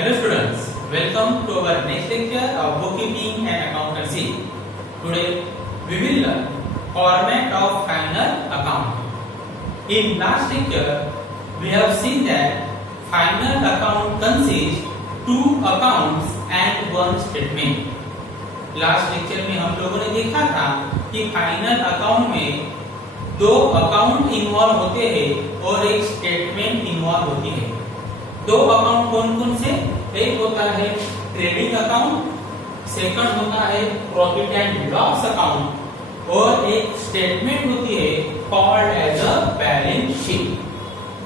Hello students, welcome to our next lecture of bookkeeping and accountancy. Today we will learn format of final account. In last lecture we have seen that final account consists two accounts and one statement. Last lecture में हम लोगों ने देखा था कि final account में दो account involve होते हैं और एक स्टेटमेंट इन्वॉल्व होती है। दो अकाउंट कौन कौन से? एक होता है ट्रेडिंग अकाउंट, सेकंड होता है प्रॉफिट एंड लॉस अकाउंट और एक स्टेटमेंट होती है called as a balance sheet.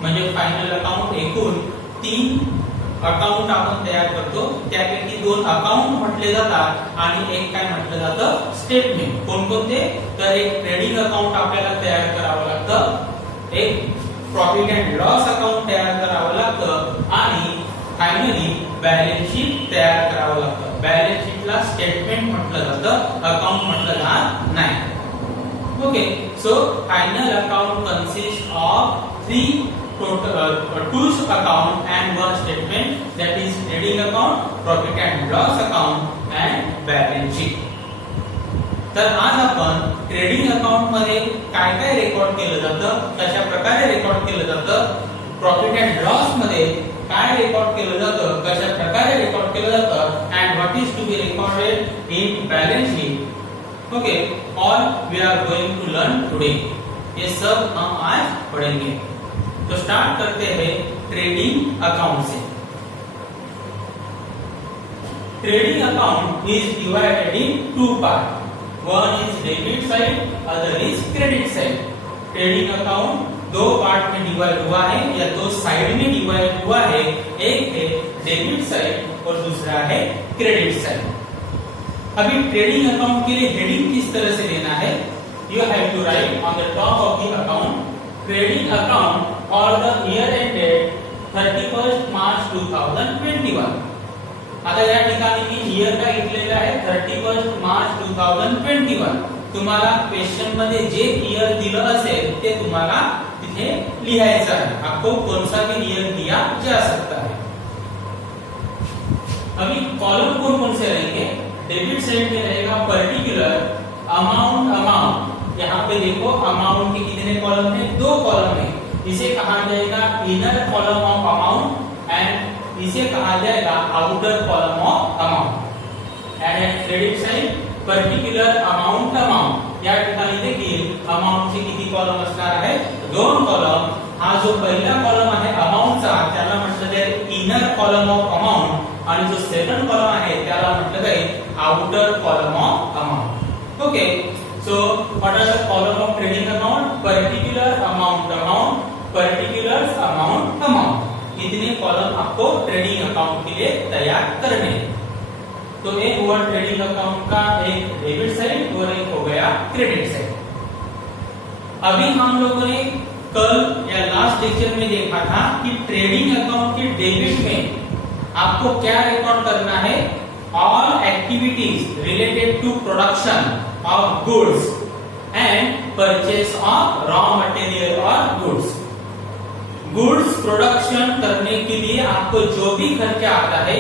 म्हणजे फायनल अकाउंट एकूण तीन अकाउंट आपण तयार करतो, त्यापैकी दोन अकाउंट म्हटले जातात आणि एक काय म्हटलं जातं स्टेटमेंट। कोणकोणते? तर एक ट्रेडिंग अकाउंट आपल्याला तयार करावं लागतं, एक प्रॉफिट एंड लॉस अकाउंट तयार करावं लागतं आणि फायनली बॅलन्स शीट तयार करावं लागतं। बॅलन्स शीटला स्टेटमेंट म्हटलं जातं, अकाउंट म्हटलं जात नाही। Okay, so final account consist of three two account and one statement, that is trading account, profit and loss account and balance sheet. तर आज आपण ट्रेडिंग अकाउंट मध्ये काय काय रेकॉर्ड केलं जातं, कशा प्रकारे रेकॉर्ड केलं जातं, प्रॉफिट एंड लॉस मध्ये काय रेकॉर्ड केलं जातं, कशा प्रकारे रेकॉर्ड केलं जातं and what is to be recorded in balance sheet. Okay, all we are going to learn today. ये सब हम आज पढ़ेंगे। तो स्टार्ट करते हैं ट्रेडिंग अकाउंट से। Trading account is divided into part, one is debit side, other is credit side. Trading account दो पार्ट में डिवाइड हुआ है या दो साइड में डिवाइड हुआ है, एक है डेबिट साइड और दूसरा है क्रेडिट साइड। अभी ट्रेडिंग अकाउंट के लिए हेडिंग किस तरह से देना है? You have to write on the top of the account trading account for the year ended 31st March 2021. आता या ठिकाणी मी ईयर काय घेतलेला आहे 31st मार्च 2021। तुम्हाला क्वेश्चन मध्ये जे ईयर दिलं असेल ते तुम्हाला तिथे लिहायचं आहे। आपको कौन सा भी ईयर दिया जा सकता है। अभी कॉलम कौन कौन से रहेंगे? डेबिट साइड में रहेगा पर्टिकुलर अमाउंट। यहाँ पे देखो अमाउंट के कितने कॉलम है? दो कॉलम है। इसे कहा जाएगा inner column of amount and इसे कहा जाएगा outer column of amount. And credit side particular amount या ठिकाणी देखील अमाउंटचे किती कॉलम असणार आहे? दोन कॉलम। हा जो पहिला कॉलम आहे अमाउंटचा त्याला म्हटलं जाईल इनर कॉलम ऑफ अमाउंट आणि जो सेकंड कॉलम आहे त्याला म्हटलं जाईल outer column of amount. Okay, so what are the column of trading account? Particular amount, particulars amount। इतने कॉलम आपको ट्रेडिंग अकाउंट के लिए तैयार करने हैं। तो एक हुआ ट्रेडिंग अकाउंट का एक डेबिट साइड और एक हो गया क्रेडिट साइड। अभी हम लोगों ने कल या लास्ट लेक्चर में देखा था कि ट्रेडिंग अकाउंट के डेबिट में आपको क्या रिकॉर्ड करना है? All activities related to production of goods and purchase of raw material or goods। Goods production करने के लिए आपको जो भी खर्चा आता है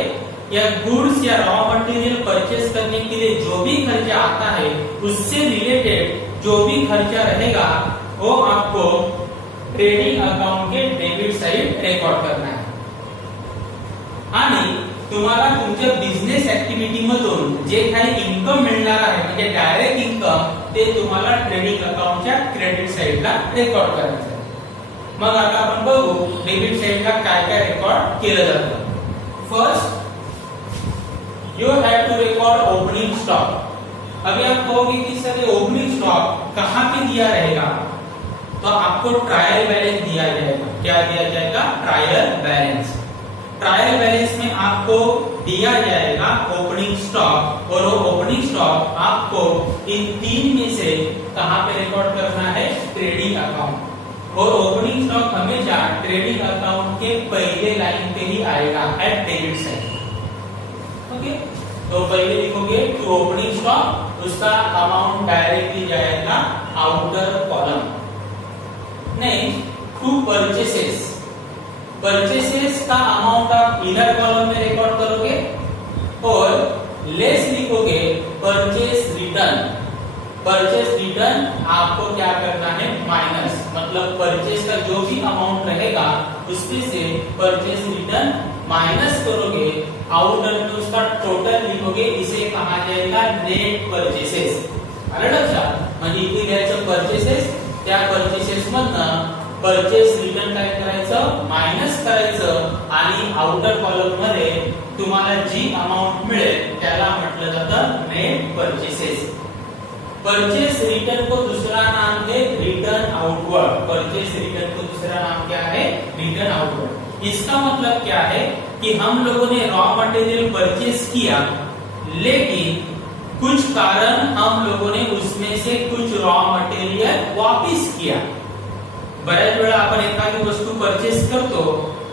या गुड्स या रॉ मटेरियल परचेस करने के लिए जो भी खर्चा आता है उससे रिलेटेड जो भी खर्चा रहेगा वो आपको ट्रेडिंग अकाउंट के डेबिट साइड रेकॉर्ड करना है। आणि तुम्हाला तुमच्या बिझनेस ऍक्टिव्हिटी मधून जे काही इन्कम मिळणार आहे म्हणजे डायरेक्ट इन्कम ते तुम्हाला ट्रेडिंग अकाउंटच्या क्रेडिट साइडला रेकॉर्ड करायचं आहे। मग आता आपण बघू डेबिट साइडला काय काय रेकॉर्ड केलं जातं। First you have to record opening stock. अभी आप कहोगे कि सर ये ओपनिंग स्टॉक कहां पे दिया रहेगा? तो आपको ट्रायल बैलेंस दिया जाएगा। क्या दिया जाएगा? Trial balance. ट्रायल बैलेंस में आपको दिया जाएगा ओपनिंग स्टॉक और वो ओपनिंग स्टॉक आपको इन तीन में से कहां पे रिकॉर्ड करना है? Trading account. और ओपनिंग स्टॉक हमेशा ट्रेडिंग अकाउंट के पहले लाइन पे ही आएगा एट डेबिट साइड। ओके, तो पहले लिखोगे टू ओपनिंग स्टॉक, उसका अमाउंट डायरेक्टली जाएगा outer column. Next to purchases, purchases का अमाउंट आप इनर कॉलम में रिकॉर्ड क्या करना है, माइनस, मतलब परचेस का जो भी अमाउंट रहेगा उसमें से परचेस रिटर्न माइनस करोगे, आउटर में उसका टोटल लिखोगे, इसे कहा जाएगा नेट परचेसेस. आलं लक्षात? म्हणजे इथे घ्यायचं परचेसेस, त्या परचेसेस मधनं परचेस रिटर्न काय करायचं, मायनस करायचं आणि आउटर कॉलम मध्ये तुम्हाला जी अमाउंट मिळेल त्याला म्हटलं जातं नेट परचेसेस. परचेस रिटर्न को दूसरा नाम है रिटर्न आउटवर्ड. परचेस रिटर्न को दूसरा नाम क्या है, रिटर्न आउटवर्ड. इसका मतलब क्या है कि हम लोगों ने रॉ मटेरियल परचेस किया, लेकिन कुछ कारण हम लोगों ने उसमें से कुछ रॉ मटेरियल वापस किया. बऱ्याच वेळा आपण एखादी वस्तू परचेस करतो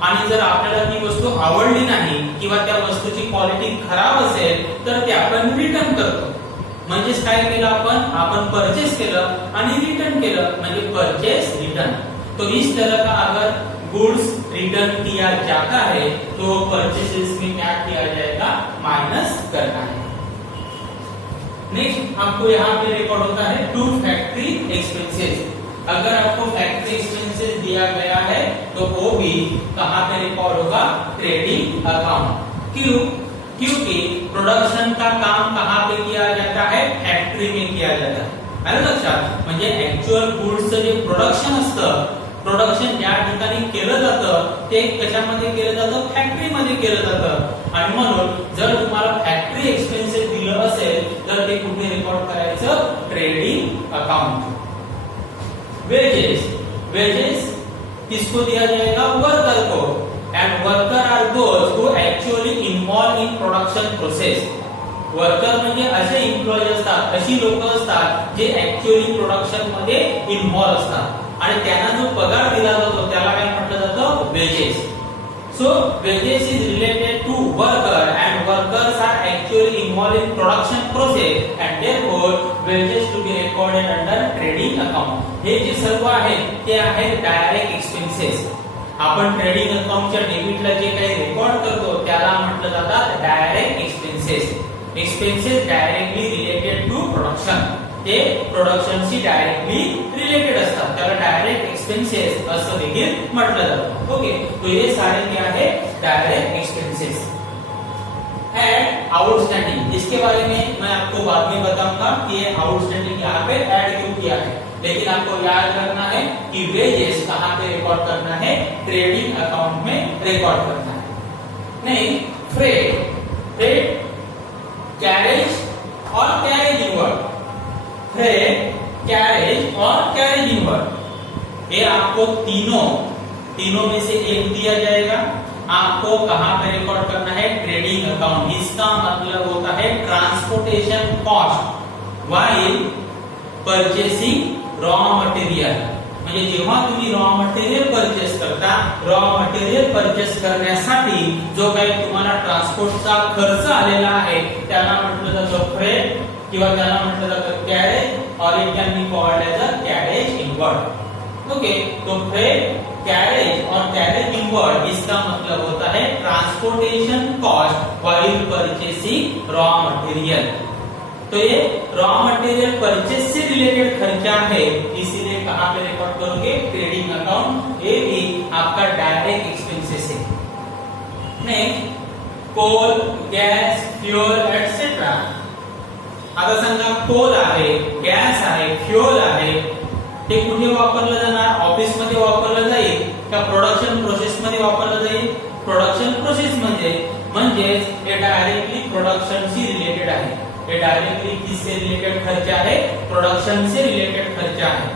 आणि जर आपल्याला ती वस्तू आवडली नाही किंवा त्या वस्तूची क्वालिटी खराब असेल तर ते आपण रिटर्न करतो. म्हणजेच काय केलं आपण परचेस केलं आणि रिटर्न केलं, म्हणजे परचेस रिटर्न. तो इस तरह का अगर गुड्स रिटर्न किया जाता है तो परचेसेस में क्या किया जाएगा, माइनस करना है. नेक्स्ट आपको यहाँ पे रिकॉर्ड होता है टू फैक्ट्री एक्सपेंसेस. अगर आपको फैक्ट्री एक्सपेंसेस दिया गया है तो वो भी कहाँ पे रिकॉर्ड होगा, ट्रेडिंग अकाउंट. क्यों? क्योंकि प्रोडक्शन का काम कहाँ पे किया जाता है, फॅक्टरी में किया जाता है. आलं लक्षात? म्हणजे ऍक्च्युअल गुड्सचं जे प्रोडक्शन असतं, प्रोडक्शन ज्या ठिकाणी केलं जातं ते कशामध्ये केलं जातं, फॅक्टरीमध्ये केलं जातं. आणि म्हणून जर तुम्हाला फॅक्टरी एक्सपेन्सेस दिलं असेल तर ते कुठे रेकॉर्ड करायचं, ट्रेडिंग अकाउंट. वेजेस, वेजेस किसको दिया जाएगा, वर्कर को. And worker are those who actually involved in production process. Worker म्हणजे असे एम्प्लॉई असतात, अशी लोक असतात जे ऍक्च्युअली प्रोडक्शन मध्ये इन्व्हॉल्व असतात आणि त्यांना जो पगार दिला जातो त्याला काय म्हटलं जातं, wages. So wages is related to worker and workers are actually involve in production process and therefore wages to be recorded under trading account. हे जे सर्व आहेत ते आहेत डायरेक्ट एक्सपेन्सेस. आपण ट्रेडिंग अकाउंटच्या डेबिटला जे काही रेकॉर्ड करतो त्याला म्हटलं जातात direct expenses. Expenses directly related to production, ते प्रोडक्शनशी डायरेक्टली रिलेटेड असतात, त्याला डायरेक्ट एक्सपेन्सेस असं देखील म्हटलं जातं. ओके, तो ये सारे क्या है, डायरेक्ट एक्सपेंसेस. एड आउटस्टैंडिंग, इसके बारे में मैं आपको बाद में बताऊंगा कि ये आउटस्टैंडिंग यहाँ पे ऐड क्यों किया है, लेकिन आपको याद रखना है कि वेजेस कहाँ पे रिकॉर्ड करना है, ट्रेडिंग अकाउंट में रिकॉर्ड करना है. नहीं, फ्रेट, फ्रेट कैरेज और कैरेज इनवर्ड. फ्रेट, कैरेज और कैरेज इनवर्ड, ये आपको तीनों में से एक दिया जाएगा. आपको कहां पे रिकॉर्ड करना है, ट्रेडिंग अकाउंट. इसका मतलब होता है transportation cost while purchasing raw material. म्हणजे जेव्हा तुम्ही रॉ मटेरियल परचेस करता, रॉ मटेरियल परचेस करण्यासाठी जो काही तुम्हाला ट्रान्सपोर्टचा खर्च आलेला आहे त्याला म्हटलं जातं फ्रेट किंवा त्याला म्हटलं जातं कॅरेज और it can be called as a carriage inward. Okay, तो फ्रेट, कैरेज और कैरेज इनवर्ड इसका मतलब होता है transportation cost while purchasing raw material. तो ये रॉ मटेरियल परचेस से रिलेटेड खर्चा है, इसीलिए कहां पे रिकॉर्ड करोगे, ट्रेडिंग अकाउंट. ये भी आपका डायरेक्ट एक्सपेंसेस है. नेक्स्ट, कोल, गॅस, फ्युएल एटसेट्रा. आता सांगा कोल आहे, गॅस आहे, फ्युएल आहे, ते कुठे वापरलं जाणार, ऑफिस मध्ये वापरलं जाईल का प्रोडक्शन प्रोसेस मध्ये वापरलं जाईल, प्रोडक्शन प्रोसेस मध्ये. म्हणजे हे डायरेक्टली प्रोडक्शन से रिलेटेड आहे. ये डायरेक्टली किससे रिलेटेड खर्चा है, प्रोडक्शन से रिलेटेड खर्चा है.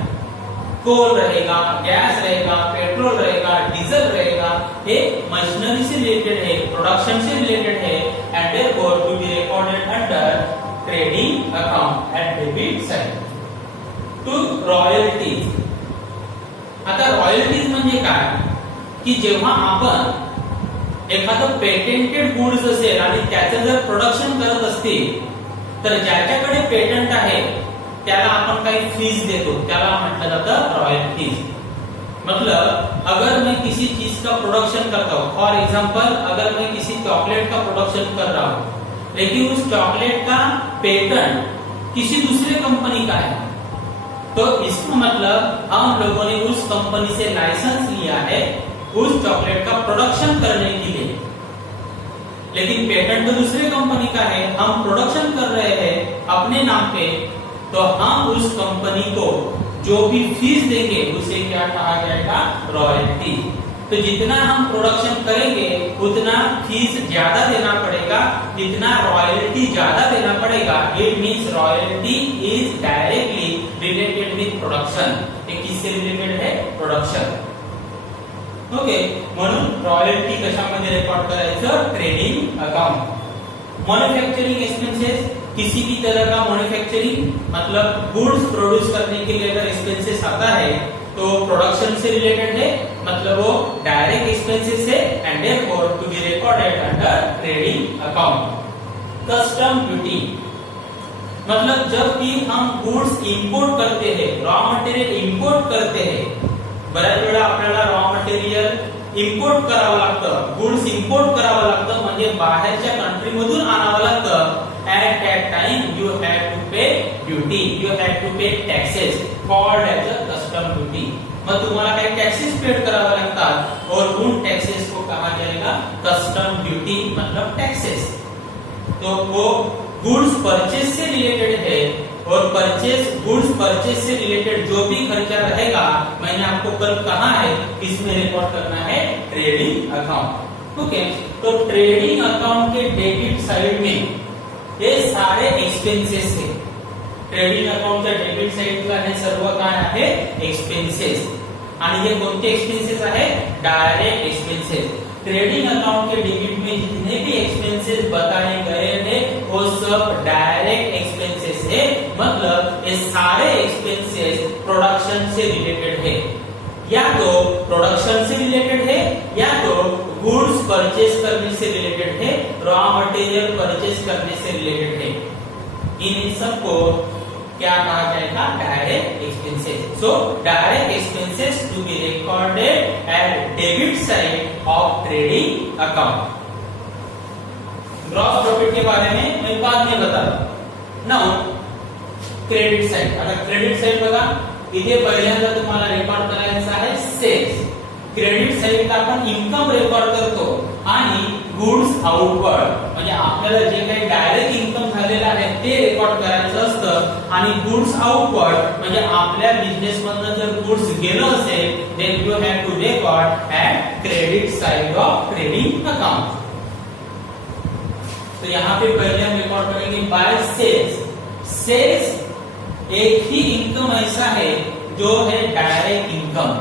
कोल रहेगा, गैस रहेगा, पेट्रोल रहेगा, डीजल रहेगा, ये मशीनरी से रिलेटेड है, प्रोडक्शन से रिलेटेड है and therefore to be recorded under trading account at debit side. To royalties. आता रॉयल्टीज म्हणजे काय, की जेव्हा आपण एखादं पेटेंटेड गुड्स असेल आणि त्याचं जर प्रोडक्शन करत असतील तर ज्याच्याकडे पेटंट आहे त्याला आपण काही फीस देतो, त्याला म्हटलं जातं रॉयल्टीज. मतलब अगर मैं किसी चीज का प्रोडक्शन करता हूँ, फॉर एग्जांपल अगर मैं किसी चॉकलेट का प्रोडक्शन कर रहा हूँ लेकिन उस चॉकलेट का पेटेंट किसी दूसरे कंपनी का है, तो इसका मतलब हम लोगों ने उस कंपनी से लाइसेंस लिया है उस चॉकलेट का प्रोडक्शन करने के लिए, लेकिन पेटेंट तो दूसरे कंपनी का है, हम प्रोडक्शन कर रहे हैं अपने नाम पे, तो हम उस कंपनी को जो भी फीस देंगे उसे क्या कहा जाएगा? रॉयल्टी। तो जितना हम प्रोडक्शन करेंगे उतना फीस ज्यादा देना पड़ेगा, जितना रॉयल्टी ज्यादा देना पड़ेगा। It means royalty is directly related with production. ये किससे रिलेटेड है? प्रोडक्शन। ओके, म्हणून रॉयल्टी कशामध्ये रेकॉर्ड करायचं? Trading account. मैन्युफैक्चरिंग एक्सपेंसेस, किसी भी तरह का मैन्युफैक्चरिंग मतलब गुड्स प्रोड्यूस करने के लिए अगर एक्सपेंसेस आता है तो प्रोडक्शन से रिलेटेड है, मतलब वो डायरेक्ट एक्सपेंसेस है and therefore to be recorded under trading account. Custom duty मतलब जब भी हम गुड्स इंपोर्ट करते हैं, रॉ मटेरियल इंपोर्ट करते हैं, बऱ्याच वेळा आपल्याला रॉ मटेरियल इंपोर्ट करावं लागतं, गुड्स इंपोर्ट करावं लागतं, म्हणजे बाहेरच्या कंट्री मधून आणावं लागतं। At that time you have to pay duty, you have to pay taxes called as a custom duty। मग तुम्हाला काही टैक्सेस पेड करावे लागतात और उन टैक्सेस को कहा जाएगा कस्टम ड्यूटी, मतलब टैक्सेस। तो वो गुड्स परचेज से रिलेटेड है और गुड्स परचेज से रिलेटेड जो भी खर्चा रहेगा, मैंने आपको कल कहा है इसमें रिकॉर्ड करना है ट्रेडिंग अकाउंट। ओके, तो ट्रेडिंग अकाउंट के डेबिट साइड में हे सारे एक्सपेन्सेस है। ट्रेडिंग अकाउंटच्या डेबिट साइडला हे सर्व काय आहे? एक्सपेन्सेस। आणि हे कोणते एक्सपेन्सेस आहे? Direct expenses. ट्रेडिंग अकाउंट के डेबिट में जितने भी एक्सपेंसेस बताए गए हैं वो सब डायरेक्ट एक्सपेंसेस है, मतलब ये सारे एक्सपेंसेस प्रोडक्शन से रिलेटेड है, या तो प्रोडक्शन से रिलेटेड है या तो गुड्स परचेज करने से रिलेटेड है, रॉ मटेरियल परचेज करने से रिलेटेड है। इन सबको क्या कहा जाएगा? Direct expenses. So direct expenses to be recorded at debit side of trading account. Gross profit के बारे में मैं बाद में बताऊंगा। नाउ क्रेडिट साइड, आता क्रेडिट साइड बघा, इथे पहिल्यांदा तुम्हाला रेकॉर्ड करायचं आहे सेल्स। क्रेडिट साइडला आपण इन्कम रेकॉर्ड करतो आणि गुड्स आउटवर्ड म्हणजे आपल्याला जे काही डायरेक्ट इन्कम झालेलं आहे ते रेकॉर्ड करायचं असतं, आणि गुड्स आउटवर्ड म्हणजे आपल्या बिझनेस मधनं जर गुड्स गेलो असेल then you have to record at credit side of trading account. तो यहाँ पे पहले हम रिकॉर्ड करेंगे बाय सेल्स। सेल्स एक ही इनकम ऐसा है जो है डायरेक्ट इन्कम,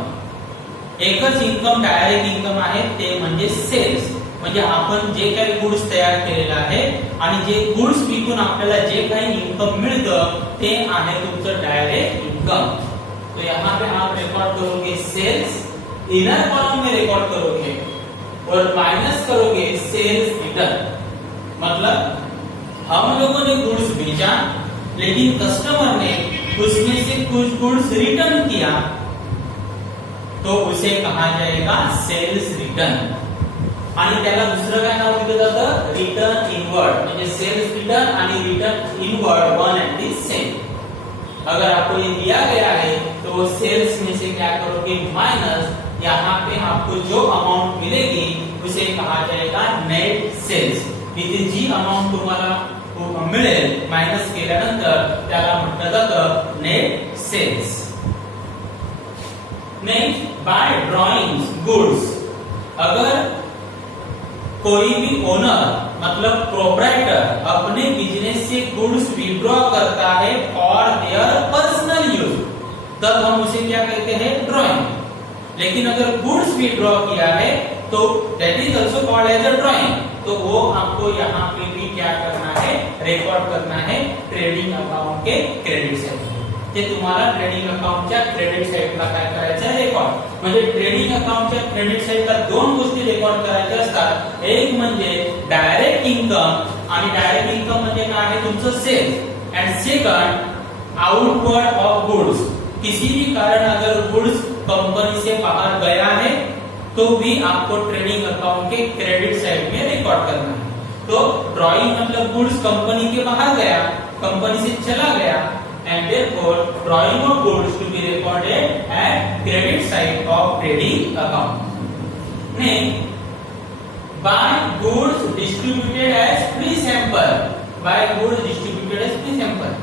एकच इन्कम डायरेक्ट इन्कम आहे ते म्हणजे सेल्स। म्हणजे आपण जे काही गुड्स तयार केलेला आहे आणि जे गुड्स विकून आपल्याला जे काही इन्कम मिळतं ते आहे तुमचं डायरेक्ट इन्कम। तो यहाँ पे आप रिकॉर्ड करोगे सेल्स, इनर कॉलम में रिकॉर्ड करोगे और माइनस करोगे सेल्स रिटर्न। मतलब हम लोगों ने गुड्स बेचा लेकिन कस्टमर ने उसमें से कुछ गुड्स रिटर्न किया तो उसे कहा जाएगा सेल्स रिटर्न। आणि त्याला दुसरं काय नाव दिलं जातं? रिटर्न इनवर्ड, म्हणजे सेल्स रिटर्न आणि return inward one and the same. अगर आपको ये दिया गया है तो सेल्स में से क्या करोगे? माइनस, यहाँ पे आपको जो अमाउंट मिलेगी उसे कहा जाएगा नेट सेल्स। इथे जी अमाउंट तुम्हाला मिळेल माइनस केल्यानंतर त्याला म्हटलं जातं net sales. Next, by drawing goods. अगर कोई भी ओनर मतलब प्रोप्राइटर अपने बिजनेस से गुड्स विड्रॉ करता है फॉर देयर पर्सनल यूज, तब हम उसे क्या कहते हैं? ड्रॉइंग। लेकिन अगर गुड्स विड्रॉ किया है तो that is also called as a drawing. तो वो आपको यहाँ पे भी क्या करना है? रिकॉर्ड करना है ट्रेडिंग अकाउंट के क्रेडिट साइड। ते तुम्हाला ट्रेडिंग अकाउंटच्या क्रेडिट साइडला काय करायचं आहे? रेकॉर्ड। म्हणजे ट्रेडिंग अकाउंटच्या क्रेडिट साइडला दोन गोष्टी रेकॉर्ड करायच्या असतात, एक म्हणजे डायरेक्ट इन्कम, आणि डायरेक्ट इन्कम म्हणजे काय आहे? तुमचं sales, and second outward of goods. किसी भी कारण अगर गुड्स कंपनी से बाहर गया है तो भी आपको ट्रेडिंग अकाउंट के क्रेडिट साइड में रिकॉर्ड करना है। तो ड्रॉइंग मतलब गुड्स कंपनी के बाहर गया, कंपनी से चला गया, and therefore drawing of goods to be recorded at credit side of trading account. Next, buy goods distributed as free sample. Buy goods distributed as free sample.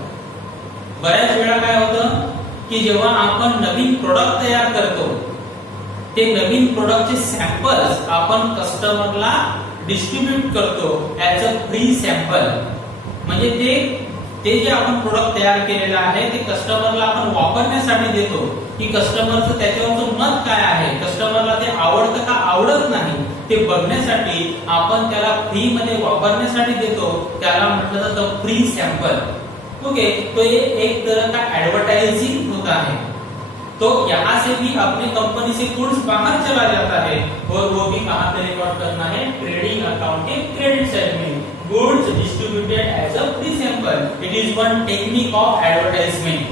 बऱ्याच वेळा काय होतं की जेव्हा आपण नवीन प्रोडक्ट तयार करतो ते नवीन प्रोडक्टचे सॅम्पल्स आपण कस्टमरला डिस्ट्रीब्यूट करतो ऍज अ फ्री सॅम्पल. म्हणजे ते जे आपण प्रोडक्ट तयार केलेलं आहे ते कस्टमरला आपण वापरण्यासाठी देतो की कस्टमरचं त्याच्यावरचं मत काय आहे, कस्टमरला ते आवडतं का आवडत नाही ते बघण्यासाठी आपण त्याला फ्री मध्ये वापरण्यासाठी देतो. त्याला म्हटलं जातं फ्री सॅम्पल. ओके, तो ये एक तरह का एडवर्टाइजिंग होता है. तो यहाँ से भी अपने कंपनी से गुड्स बाहर चला जाता है और वो भी कहाँ पे रिकॉर्ड करना है, ट्रेडिंग अकाउंट के क्रेडिट साइड में. Goods distributed as a free sample. It is one technique of advertisement.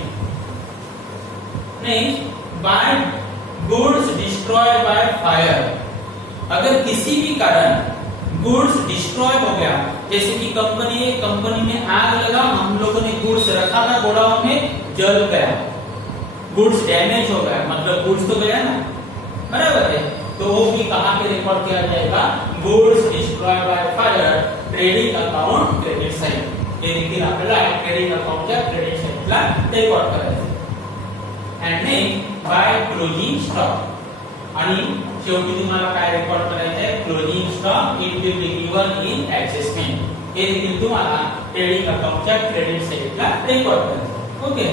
Next, by goods destroyed by fire. अगर किसी भी कारण गुड्स डिस्ट्रॉय हो गया, जैसे कि कंपनी में आग लगा, हम लोगों ने गुड्स रखा था गोडाउन में, जल गया, गुड्स डैमेज हो गया, मतलब गुड्स तो गया ना, बराबर है. तो वो भी कहाँ पे रिकॉर्ड किया जाएगा, goods destroy by fire, trading account credit side. हे देखील आपल्याला ट्रेडिंग अकाउंटच्या क्रेडिट साइडला रेकॉर्ड करायचं. And next, by closing stock. आणि शेवटी तुम्हाला काय रेकॉर्ड करायचं आहे, closing stock. It will be given in adjustment. हे देखील तुम्हाला ट्रेडिंग अकाउंटच्या क्रेडिट साइडला रेकॉर्ड करायचं. ओके,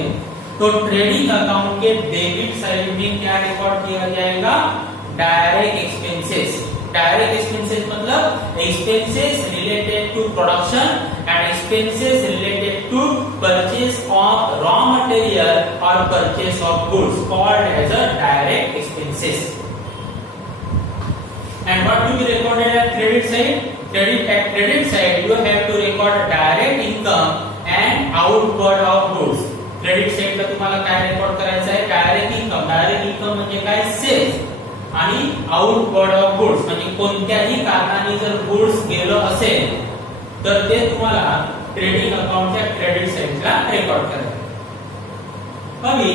तो ट्रेडिंग अकाउंट के डेबिट साइड में क्या रिकॉर्ड किया जाएगा, डायरेक्ट एक्सपेंसेस. डायरेक्ट एक्सपेंसेस मतलब expenses related to production and expenses related to purchase of raw material और purchase of goods called as a direct expenses. And what to be recorded at credit side? At credit side, you have to record direct income and outward of goods. Credit side ला तुम्हाला काय record करायचं आहे, direct income. Direct income म्हणजे काय, sales. आणि outward of goods म्हणजे कोणत्याही कारणाने जर गुड्स गेलो असेल तर ते तुम्हाला ट्रेडिंग अकाउंटच्या क्रेडिट साइडला रेकॉर्ड करायचं. अभी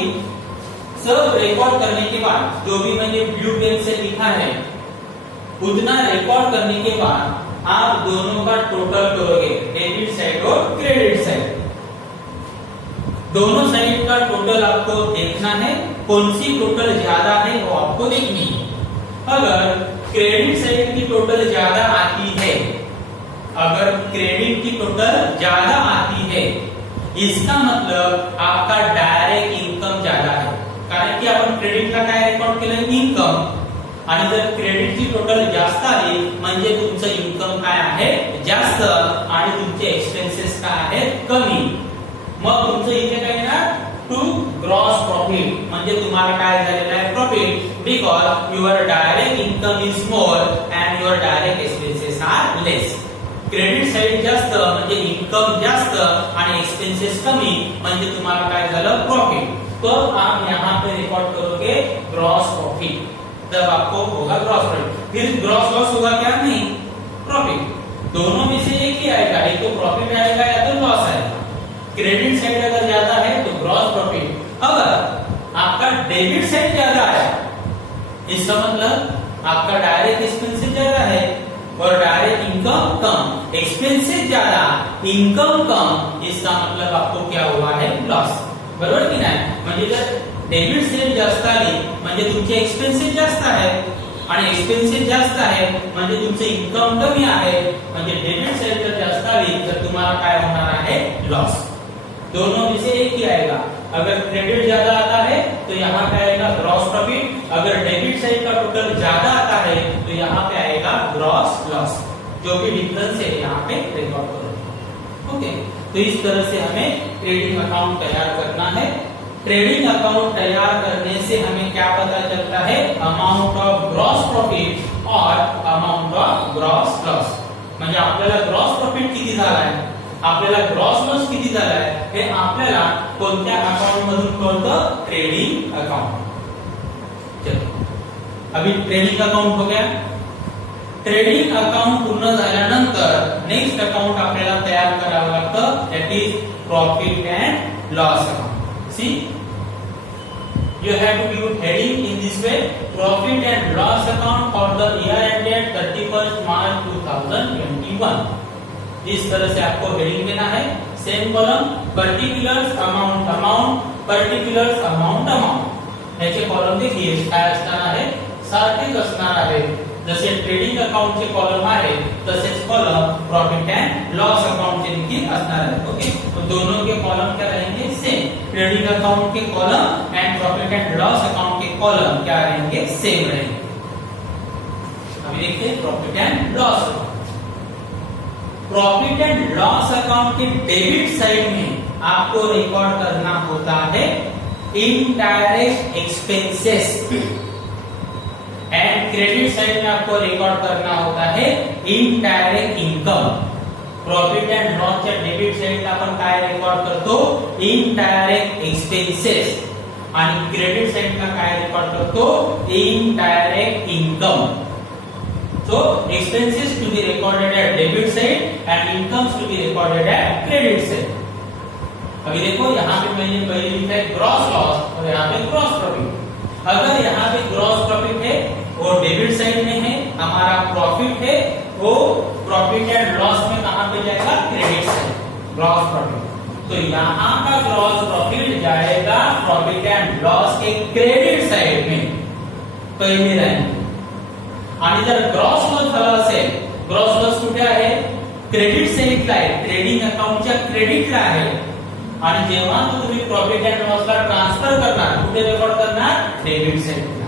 सब रिकॉर्ड करने के बाद जो भी मैंने ब्लू पेन से लिखा है उतना रिकॉर्ड करने के बाद आप दोनों का टोटल करोगे, डेबिट साइड और क्रेडिट साइड. दोनों साइड का टोटल आपको देखना है, कौन सी टोटल ज्यादा है वो आपको देखनी है. अगर क्रेडिट साइड की टोटल ज्यादा आती है, अगर क्रेडिट की टोटल ज्यादा आती है, इसका मतलब आपका डायरेक्ट इन्कम ज्यादा है. कारण की आपण क्रेडिटला काय रेकॉर्ड केलं, इन्कम. आणि जर क्रेडिटची टोटल जास्त आली म्हणजे तुमचं इन्कम काय आहे, जास्त, आणि तुमचे एक्सपेन्सेस काय आहेत, कमी. मग तुमचं इथे काय येणार, टू ग्रॉस प्रॉफिट. म्हणजे तुम्हाला काय झालेलं आहे, profit. Because your direct income is more and your direct expenses are less. Credit side जास्त म्हणजे इन्कम जास्त आणि एक्सपेन्सेस कमी म्हणजे तुम्हाला काय झालं, प्रॉफिट. तो आप यहाँ पे रिकॉर्ड करोगे ग्रॉस प्रॉफिट. जब आपको होगा ग्रॉस प्रॉफिट, फिर ग्रॉस लॉस होगा क्या, नहीं, प्रॉफिट. दोनों में से एक ही आएगा, एक तो प्रॉफिट आएगा या तो लॉस आएगा. क्रेडिट साइड अगर ज्यादा है तो ग्रॉस प्रॉफिट. अगर आपका डेबिट साइड ज्यादा है, इसका मतलब आपका डायरेक्ट एक्सपेंसेस ज्यादा है और डायरेक्ट इनकम कम, एक्सपेंसेस ज्यादा, इनकम कम, इसका मतलब आपको क्या हुआ है, लॉस. बरोबर की नाही. म्हणजे जर डेबिट साइड जास्त आली म्हणजे तुमचे एक्सपेन्सेस जास्त आहे आणि एक्सपेन्सेस जास्त आहे म्हणजे तुमचे इन्कम कमी आहे. म्हणजे डेबिट साइड जर जास्त आली तर तुम्हाला काय होणार आहे, लॉस. दोनों में से एक ही आएगा. अगर क्रेडिट ज्यादा आता है तो यहाँ पे आएगा ग्रॉस प्रॉफिट. अगर डेबिट साइड का टोटल ज्यादा आता है तो यहाँ पे आएगा ग्रॉस लॉस. जो भी डिफरेंस है यहाँ पे रिकॉर्ड करो. ओके, तो इस तरह से हमें ट्रेडिंग अकाउंट तैयार करना है. ट्रेडिंग अकाउंट तैयार करने से हमें क्या पता चलता है, अमाउंट ऑफ ग्रॉस प्रॉफिट और अमाउंट ऑफ ग्रॉस लॉस. म्हणजे आपल्याला ग्रॉस प्रॉफिट किती झालाय, आपल्याला ग्रॉस लॉस किती झालाय हे आपल्याला कोणत्या अकाउंट मधून कळतं, ट्रेडिंग अकाउंट. चलो, अभी ट्रेडिंग अकाउंट हो गया. ट्रेडिंग अकाउंट पूर्ण झाल्यानंतर नेक्स्ट अकाउंट आपल्याला तयार करावं लागतं, that is profit and loss account. See, you have to give heading in this way: profit and loss account for the year ended 31st March 2021. इस तरह से आपको हेडिंग देना है. Same column particulars amount particulars amount याचे column देखिए काय असणार आहे, सारखेच असणार आहे. जसे ट्रेडिंग अकाउंटचे कॉलम आहे तसेच column profit and loss account के देखिए असणार है. ओके, तो दोनों के कॉलम क्या रहेंगे, सेम. ट्रेडिंग अकाउंट के column and profit and loss account के कॉलम क्या रहेंगे, सेम रहेंगे. अभी देखिए profit and loss account. Profit and loss account के डेबिट साइड में आपको रिकॉर्ड करना होता है indirect expenses and credit side में आपको रिकॉर्ड करना होता है indirect income. Profit and loss च्या डेबिट साइडला आपण काय रेकॉर्ड करतो, इनडायरेक्ट एक्सपेंसेस, आणि क्रेडिट साइडला काय रेकॉर्ड करतो, indirect income. So expenses to be recorded at debit side and incomes to be recorded at credit side. अभी देखो यहाँ पे मैंने पहले लिखा है ग्रॉस लॉस और यहाँ पे ग्रॉस प्रॉफिट. अगर यहाँ पे ग्रॉस प्रॉफिट है वो डेबिट साइड में है, हमारा प्रॉफिट है वो प्रॉफिट एंड लॉस में कहाँ पे जाएगा, क्रेडिट साइड. ग्रॉस प्रॉफिट, तो यहाँ का ग्रॉस प्रॉफिट जाएगा प्रॉफिट एंड लॉस के क्रेडिट साइड में पहले रहेंगे. आणि जर ग्रॉस लॉस झाला असेल, ग्रॉस लॉस कुठे आहे, क्रेडिट साइडला आहे, ट्रेडिंग अकाउंटच्या क्रेडिटला आहे. आणि जेव्हा तुम्ही प्रॉफिट अँड लॉसला ट्रान्सफर करणार, कुठे रेकॉर्ड करणार, डेबिट साइडला.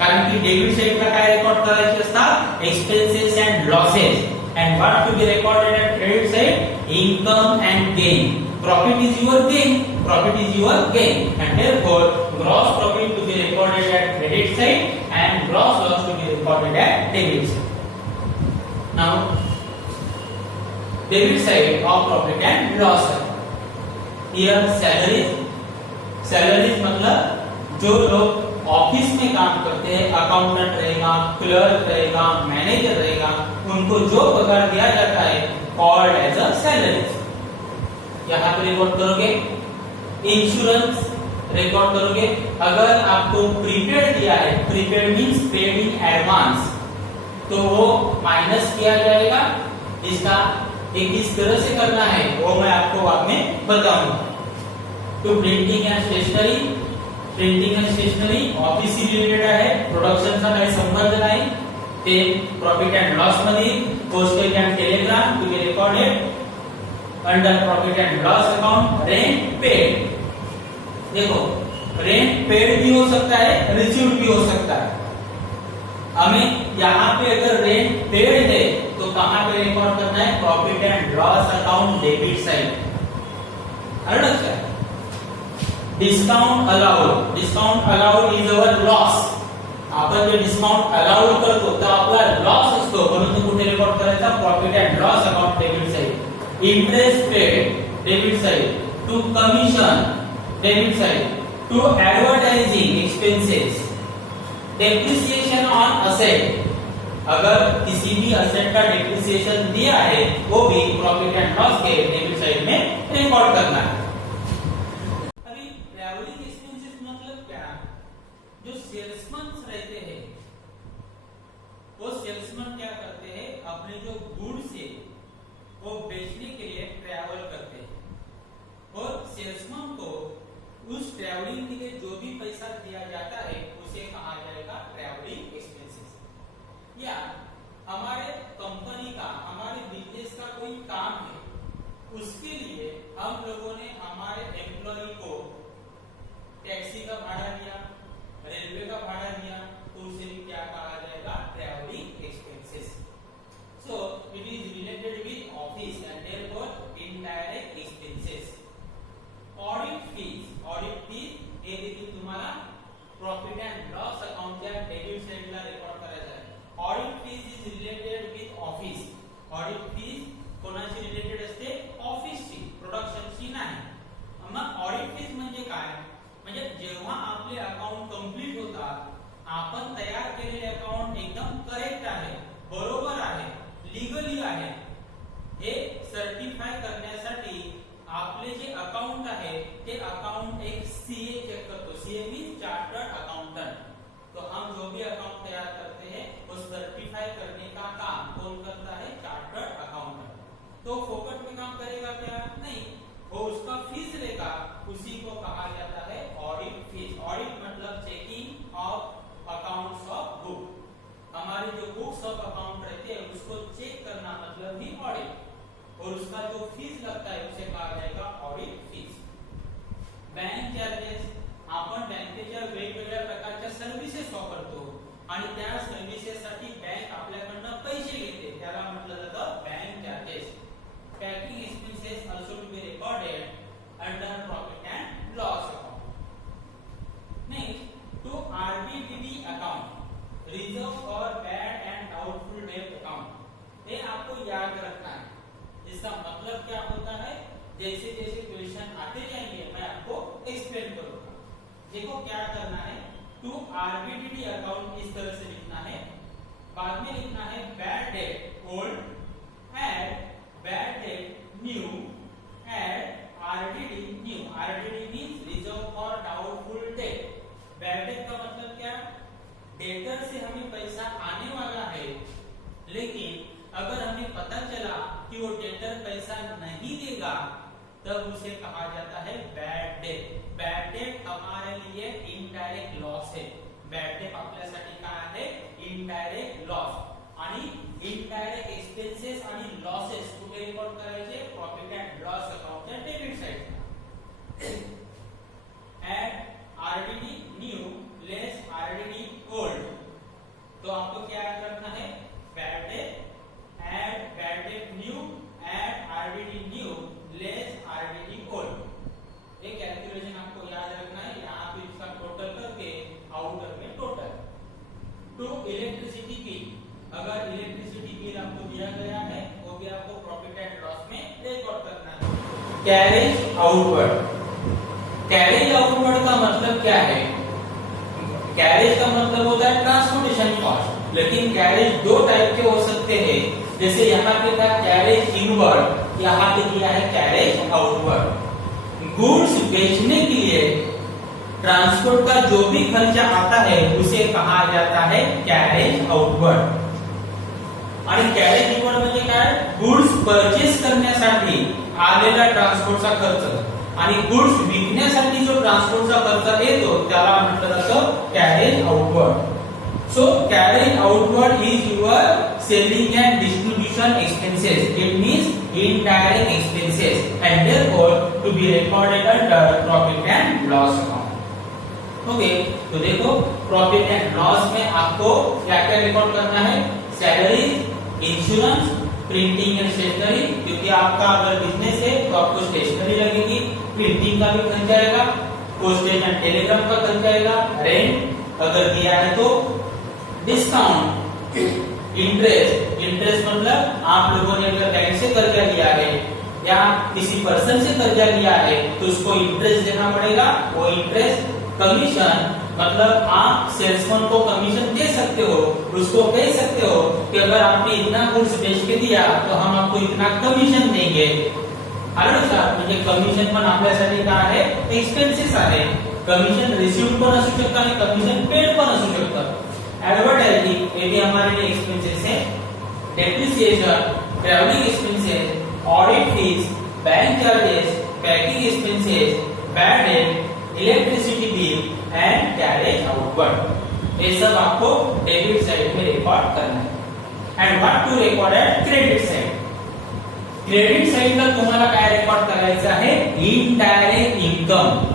कारण की डेबिट साइडला काय रेकॉर्ड करायचे असतात, expenses and losses. And what to be recorded at credit side, income and gain. Profit is your gain, profit is your gain, and therefore gross profit to be recorded at credit side and gross loss to be recorded at debit side. Now, debit side of profit and loss account. Here salaries, salaries मतलब जो लोग office में काम करते हैं, accountant रहेगा, clerk रहेगा, manager रहेगा, उनको जो पगार दिया जाता है called as a salaries. यहाँ पे रिकॉर्ड करोगे. इंश्योरेंस रिकॉर्ड करोगे. अगर आपको प्रीपेड दिया है, prepaid means paid in advance, तो वो माइनस किया जाएगा. इसका एक किस तरह से करना है वो मैं आपको बाद में बताऊंगा. तो printing and stationery, printing and stationery office related आहे, प्रोडक्शनचा काही संबंध नाही. ते प्रॉफिट अँड लॉस मध्ये postage and telegram to be recorded under profit and loss account. Rent paid, देखो रेंट पेड भी हो सकता है, रिसीव्ड भी हो सकता है. हमें यहाँ पे अगर रेंट पेड है तो कहाँ पे रिकॉर्ड करना है, profit and loss account debit side. Discount allowed, discount allowed is our loss. आपण जे डिस्काउंट अलाउड करतो तो आपला लॉस असतो, म्हणून तो कुठे रेकॉर्ड करायचा, profit and loss account debit side. Interest paid debit side, to commission debit side, to advertising expenses, depreciation on asset. अगर किसी भी असेट का डेप्रिसिएशन दिया है वो भी प्रॉफिट एंड लॉस के डेबिट साइड में रिकॉर्ड करना है. अभी ट्रैवलिंग एक्सपेंसेस मतलब क्या, जो सेल्समैन रहते हैं वो सेल्समैन क्या करते हैं, अपने जो गुड्स है वो बेचने के लिए ट्रैवल करते हैं, और सेल्समैन को उस ट्रैवलिंग के लिए जो भी पैसा दिया जाता है उसे कहा जाएगा ट्रैवलिंग एक्सपेंसेस. या हमारे कंपनी का, हमारे बिजनेस का कोई काम है, उसके लिए हम लोगों ने हमारे एम्प्लॉय को टैक्सी का भाड़ा दिया, रेलवे का भाड़ा दिया, तो उसे क्या कहा जाएगा, travelling expenses. So it is related with office and therefore indirect expenses. Audit fees, audit fees हे देखील तुम्हाला प्रॉफिट अँड लॉस अकाउंटच्या डेबिट साइडला रेकॉर्ड करायचा आहे. Audit fees is related with office. Audit fees कोणाशी रिलेटेड असते, ऑफिसची, प्रोडक्शनची नाही. मग ऑडिट फीज म्हणजे काय, म्हणजे जेव्हा आपले अकाउंट कंप्लीट होतात, आपण तयार केलेले अकाउंट एकदम करेक्ट आहे, बरोबर आहे, लीगली आहे, हे सर्टिफाय करण्यासाठी आपले जे अकाउंट आहे ते अकाउंट एक और उसका जो फीस लगता है उसे कहा जाएगा ऑडिट फीस। बँक चार्जेस, आपण बँकेच्या वेगवेगळ्या प्रकारच्या सर्व्हिसेस वापरतो आणि त्या सर्व्हिसेससाठी बँक आपल्याकडनं पैसे घेते, त्याला म्हटलं जातं bank charges. Packing expenses also to be recorded under profit and loss account. Next, to RBDD account, reserve for bad and doubtful debt account. ये आपको याद रखना है। इसका मतलब क्या होता है, जैसे जैसे क्वेश्चन आते जाएंगे मैं आपको एक्सप्लेन करूंगा। देखो क्या करना है, टू आरबीडीडी अकाउंट इस तरह से लिखना है, बाद में लिखना है bad debt old add bad debt new add RDD new. RDD means reserve for doubtful debt. Bad debt का मतलब क्या, डेटर से हमें पैसा आने वाला है, लेकिन अगर हमें पता चला कि वो डेटर पैसा नहीं देगा तब उसे कहा जाता है बैड डेट। बैड डेट हमारे लिए इनडायरेक्ट लॉस है। बैड डेट आपल्यासाठी काय आहे, इनडायरेक्ट लॉस। आणि इनडायरेक्ट एक्सपेन्सेस आणि लॉसेस कुठे रिपोर्ट करायचे, प्रॉफिट अँड लॉस अकाउंटच्या डेबिट साइडला। Add RDD new less RDD old, तो आपको क्या याद रखना है, bad debt add bad debt new add RDD new less RDD old. ये कैलकुलेशन आपको याद रखना है, यहाँ पे इसका टोटल करके आउटर में टोटल। टू इलेक्ट्रिसिटी बिल, अगर इलेक्ट्रिसिटी बिल आपको दिया गया है वो भी आपको प्रॉफिट एंड लॉस में रिकॉर्ड करना है। कैरेज आउटवर्ड, कैरेज आउटवर्ड का मतलब क्या है, कैरेज का मतलब होता है ट्रांसपोर्टेशन कॉस्ट, लेकिन कैरेज दो टाइप के हो सकते हैं। जैसे यहाँ पे था कैरेज इनवर्ड, यहाँ पे दिया है कैरेज आउटवर्ड। गुड्स बेचने के लिए ट्रांसपोर्ट का जो भी खर्चा आता है उसे कहा जाता है कैरेज आउटवर्ड। आणि कॅरेज इनवर्ड म्हणजे काय, गुड्स परचेस करण्यासाठी आलेला ट्रान्सपोर्टचा खर्च आणि गुड्स विकण्यासाठी जो ट्रान्सपोर्टचा खर्च येतो त्याला म्हटलं जातं carriage outward. So carrying outward is your selling and distribution expenses. It means indirect expenses and therefore to be recorded under profit and loss account. Okay, तो देखो प्रॉफिट एंड लॉस में आपको क्या क्या रिकॉर्ड करना है, salary, insurance, printing and stationery, क्योंकि आपका अगर बिजनेस है तो आपको स्टेशनरी लगेगी, प्रिंटिंग का भी खर्च आएगा, पोस्टेज एंड टेलीग्राम का खर्च आएगा, रेंट अगर दिया है तो डिस्काउंट, इंटरेस्ट, इंटरेस्ट मतलब आप लोगों ने अगर बैंक से कर्जा लिया है या किसी पर्सन से कर्जा लिया है तो उसको इंटरेस्ट देना पड़ेगा, वो इंटरेस्ट। कमीशन मतलब आप सेल्समैन को कमीशन दे सकते हो, उसको कह सकते हो कि अगर आपने इतना गुड्स बेच के दिया तो हम आपको इतना कमिशन देंगे। म्हणजे कमिशन पण आपल्यासाठी काय आहे, एक्सपेन्सेस आहे। कमिशन रिसीव्ड पण असू शकतं आणि कमिशन पेड पण असू शकतं। एडवर्टाइजिंग ये भी हमारे लिए एक्सपेंसेस है। Depreciation, travelling expenses, audit fees, bank charges, packing expenses, bad debt, electricity bill and carriage outward, ये सब आपको डेबिट साइड में रिकॉर्ड करना है। And what to record at credit side, credit साइडला तुम्हाला काय रिकॉर्ड करायचं आहे, इनडायरेक्ट इनकम।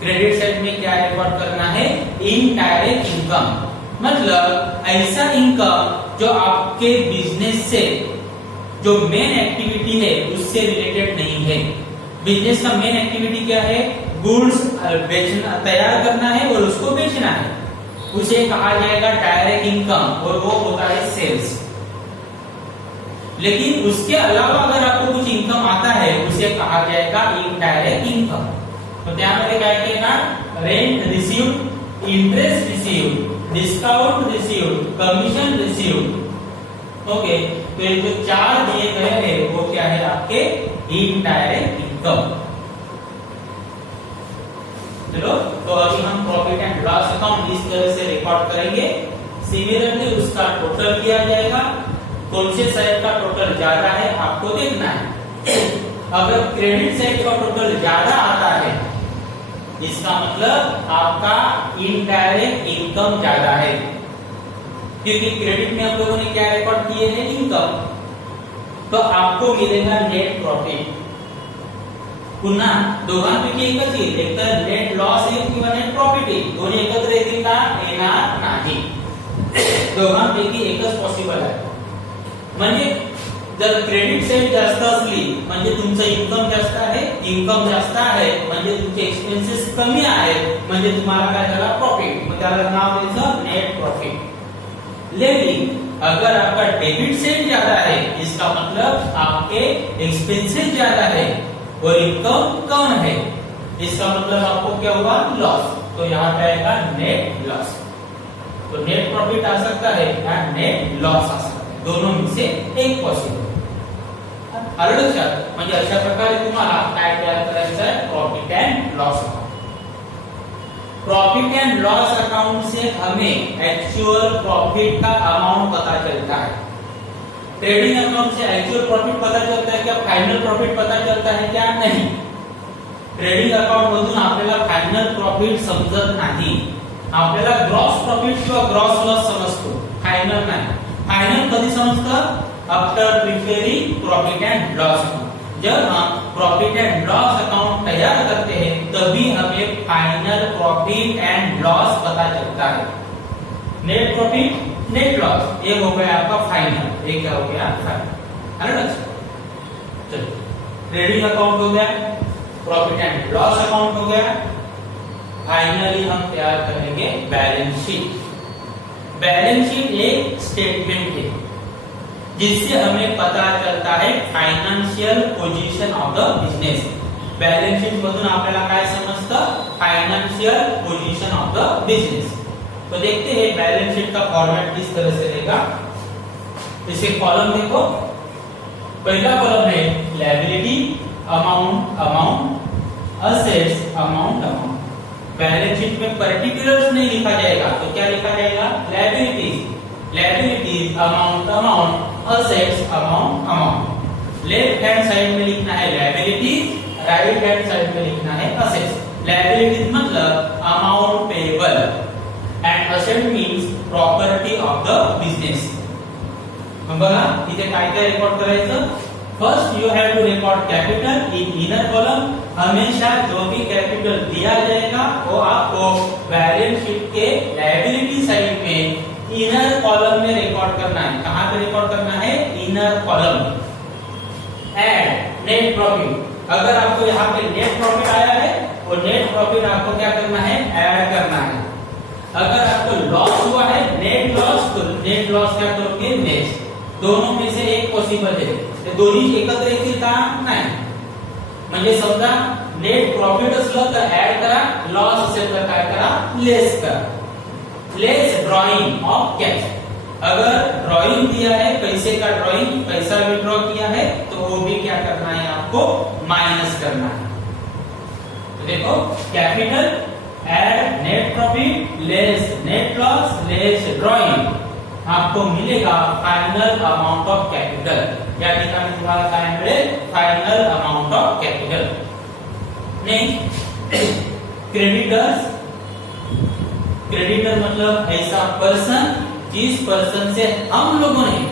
क्रेडिट साइड में क्या रिकॉर्ड करना है, इनडायरेक्ट इनकम, मतलब ऐसा इनकम जो आपके बिजनेस से, जो मेन एक्टिविटी है उससे रिलेटेड नहीं है। बिजनेस का मेन एक्टिविटी क्या है, गुड्स बेचना, तैयार करना है और उसको बेचना है, उसे कहा जाएगा डायरेक्ट इनकम और वो होता है सेल्स। लेकिन उसके अलावा अगर आपको कुछ इनकम आता है उसे कहा जाएगा इनडायरेक्ट इनकम। तो त्यामध्ये काय केला, rent received, interest received, discount received, commission received. Okay, तो ये जो चार दिए गए हैं वो क्या है, आपके इनडायरेक्ट इनकम। चलो, तो अभी हम प्रॉफिट एंड लॉस अकाउंट इस तरह से रिकॉर्ड करेंगे। सिमिलरली उसका टोटल किया जाएगा, कौन से साइड का टोटल ज्यादा है आपको देखना है। अगर क्रेडिट साइड का टोटल ज्यादा आता है इसका मतलब आपका इनडायरेक्ट इनकम ज्यादा है, क्योंकि क्रेडिट में हम लोगों ने क्या रिकॉर्ड किए हैं, इनकम। तो आपको मिलेगा नेट प्रॉफिट. पुन्हा दोघांपैकी एकच येईल, एक तर नेट लॉस येईल किंवा नेट प्रॉफिट येईल. दोन्ही एकत्र येतील का? येणार नाही. दोघांपैकी एकच पॉसिबल आहे. म्हणजे जर क्रेडिट साइड जास्त असली म्हणजे तुमचं इन्कम जास्त आहे, इन्कम जास्त आहे म्हणजे तुमचे एक्सपेन्सेस कमी आहेत म्हणजे तुम्हाला काय झाला? प्रॉफिट. मग त्याला नाव द्यायचं नेट प्रॉफिट. लेकिन अगर आपका डेबिट साइड ज्यादा है, इसका मतलब आपके एक्सपेंसेस ज्यादा है और इनकम कम है, इसका मतलब आपको क्या हुआ? लॉस. तो यहाँ पे आएगा नेट लॉस. तो नेट प्रॉफिट आ सकता है या नेट लॉस आ सकता है, दोनों में से एक पॉसिबल. आलं लक्षात? म्हणजे अशा प्रकारे तुम्हाला काय तयार करायचं आहे? Profit and loss account. Profit and loss account से हमें एक्चुअल प्रॉफिट का अमाउंट पता चलता है. ट्रेडिंग अकाउंट से एक्चुअल प्रॉफिट पता चलता है क्या? फाइनल प्रॉफिट पता चलता है क्या? नहीं. ट्रेडिंग अकाउंट मधून आपल्याला फायनल प्रॉफिट समजत नाही. आपल्याला ग्रॉस प्रॉफिट किंवा ग्रॉस लॉस समजतो, फायनल नाही. फाइनल कधी समजतं? After preparing profit and loss account. जब हम प्रॉफिट एंड लॉस अकाउंट तैयार करते हैं तभी हमें फाइनल प्रॉफिट एंड लॉस पता चलता है. नेट प्रॉफिट, नेट लॉस, ये हो गया आपका फाइनल. ये क्या हो गया? फाइनल. चलो, ट्रेडिंग अकाउंट हो गया, प्रॉफिट एंड लॉस अकाउंट हो गया. फाइनली हम तैयार करेंगे बैलेंस शीट. बैलेंस शीट एक स्टेटमेंट है जिससे हमें पता चलता है financial position of the business. Balance sheet मधून आपल्याला काय समजतं? Financial position of the business. तो देखते हैं बैलेंस शीट का फॉर्मेट किस तरह से रहेगा. इसे कॉलम देखो. पहला कॉलम है liability, amount, amount, assets, amount, amount. Balance sheet में पर्टिकुलर्स नहीं लिखा जाएगा तो क्या लिखा जाएगा? Liabilities, liabilities, amount, amount, assets, amount, amount. Left hand side में लिखना है लायबिलिटीज, राइट हैंड साइड में लिखना है असेट्स. लायबिलिटीज मतलब amount payable and asset means property of the business. बघा इथे काय काय रेकॉर्ड करायचं. First you have to record capital in inner column. हमेशा जो भी कैपिटल दिया जाएगा वो आपको बैलेंस शीट के लायबिलिटी साइड में इनर कॉलम में रिकॉर्ड करना है. कहां पे रिकॉर्ड करना है? Inner column. Add net profit. अगर आपको यहाँ पे नेट प्रॉफिट आया है वो नेट प्रॉफिट आपको क्या करना है? ऐड करना है. अगर आपको लॉस हुआ है नेट लॉस, तो नेट लॉस क्या करोगे? नेट. दोनों में से एक पॉसिबल है. ते दोन्ही एकत्र येतील का? नाही. म्हणजे समजा नेट प्रॉफिट असलं तर ऍड करा, लॉस असेल तर काय करा? लेस करा. Less drawing of cash. अगर ड्रॉइंग दिया है पैसे का ड्रॉइंग, पैसा विड्रॉ किया है तो वो भी क्या करना है? आपको माइनस करना है. तो देखो capital add net profit less net loss less drawing, आपको मिलेगा फाइनल अमाउंट ऑफ कैपिटल. या ठिकाणी तुम्हाला काय मिळेल? Final amount of capital. Next creditors. Creditor मतलब ऐसा पर्सन जिस पर्सन से हम लोगों ने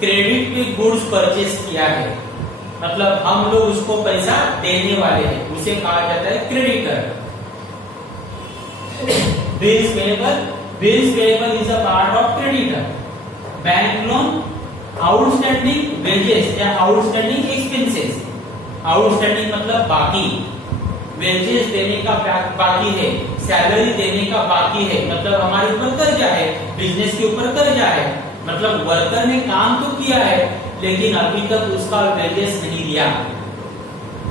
क्रेडिट पे गुड्स परचेस किया है, मतलब हम लोग उसको पैसा देने वाले हैं, उसे कहा जाता है creditor. Bills payable. Bills payable is a part of creditor. Bank loan, outstanding wages या आउटस्टैंडिंग एक्सपेंसेस. आउटस्टैंडिंग मतलब बाकी, वेजेस देने का बाकी है, सैलरी देने का बाकी है, मतलब हमारे ऊपर कर्जा है, बिजनेस के ऊपर कर्जा है, मतलब वर्कर ने काम तो किया है लेकिन अभी तक उसका वेजेस नहीं दिया.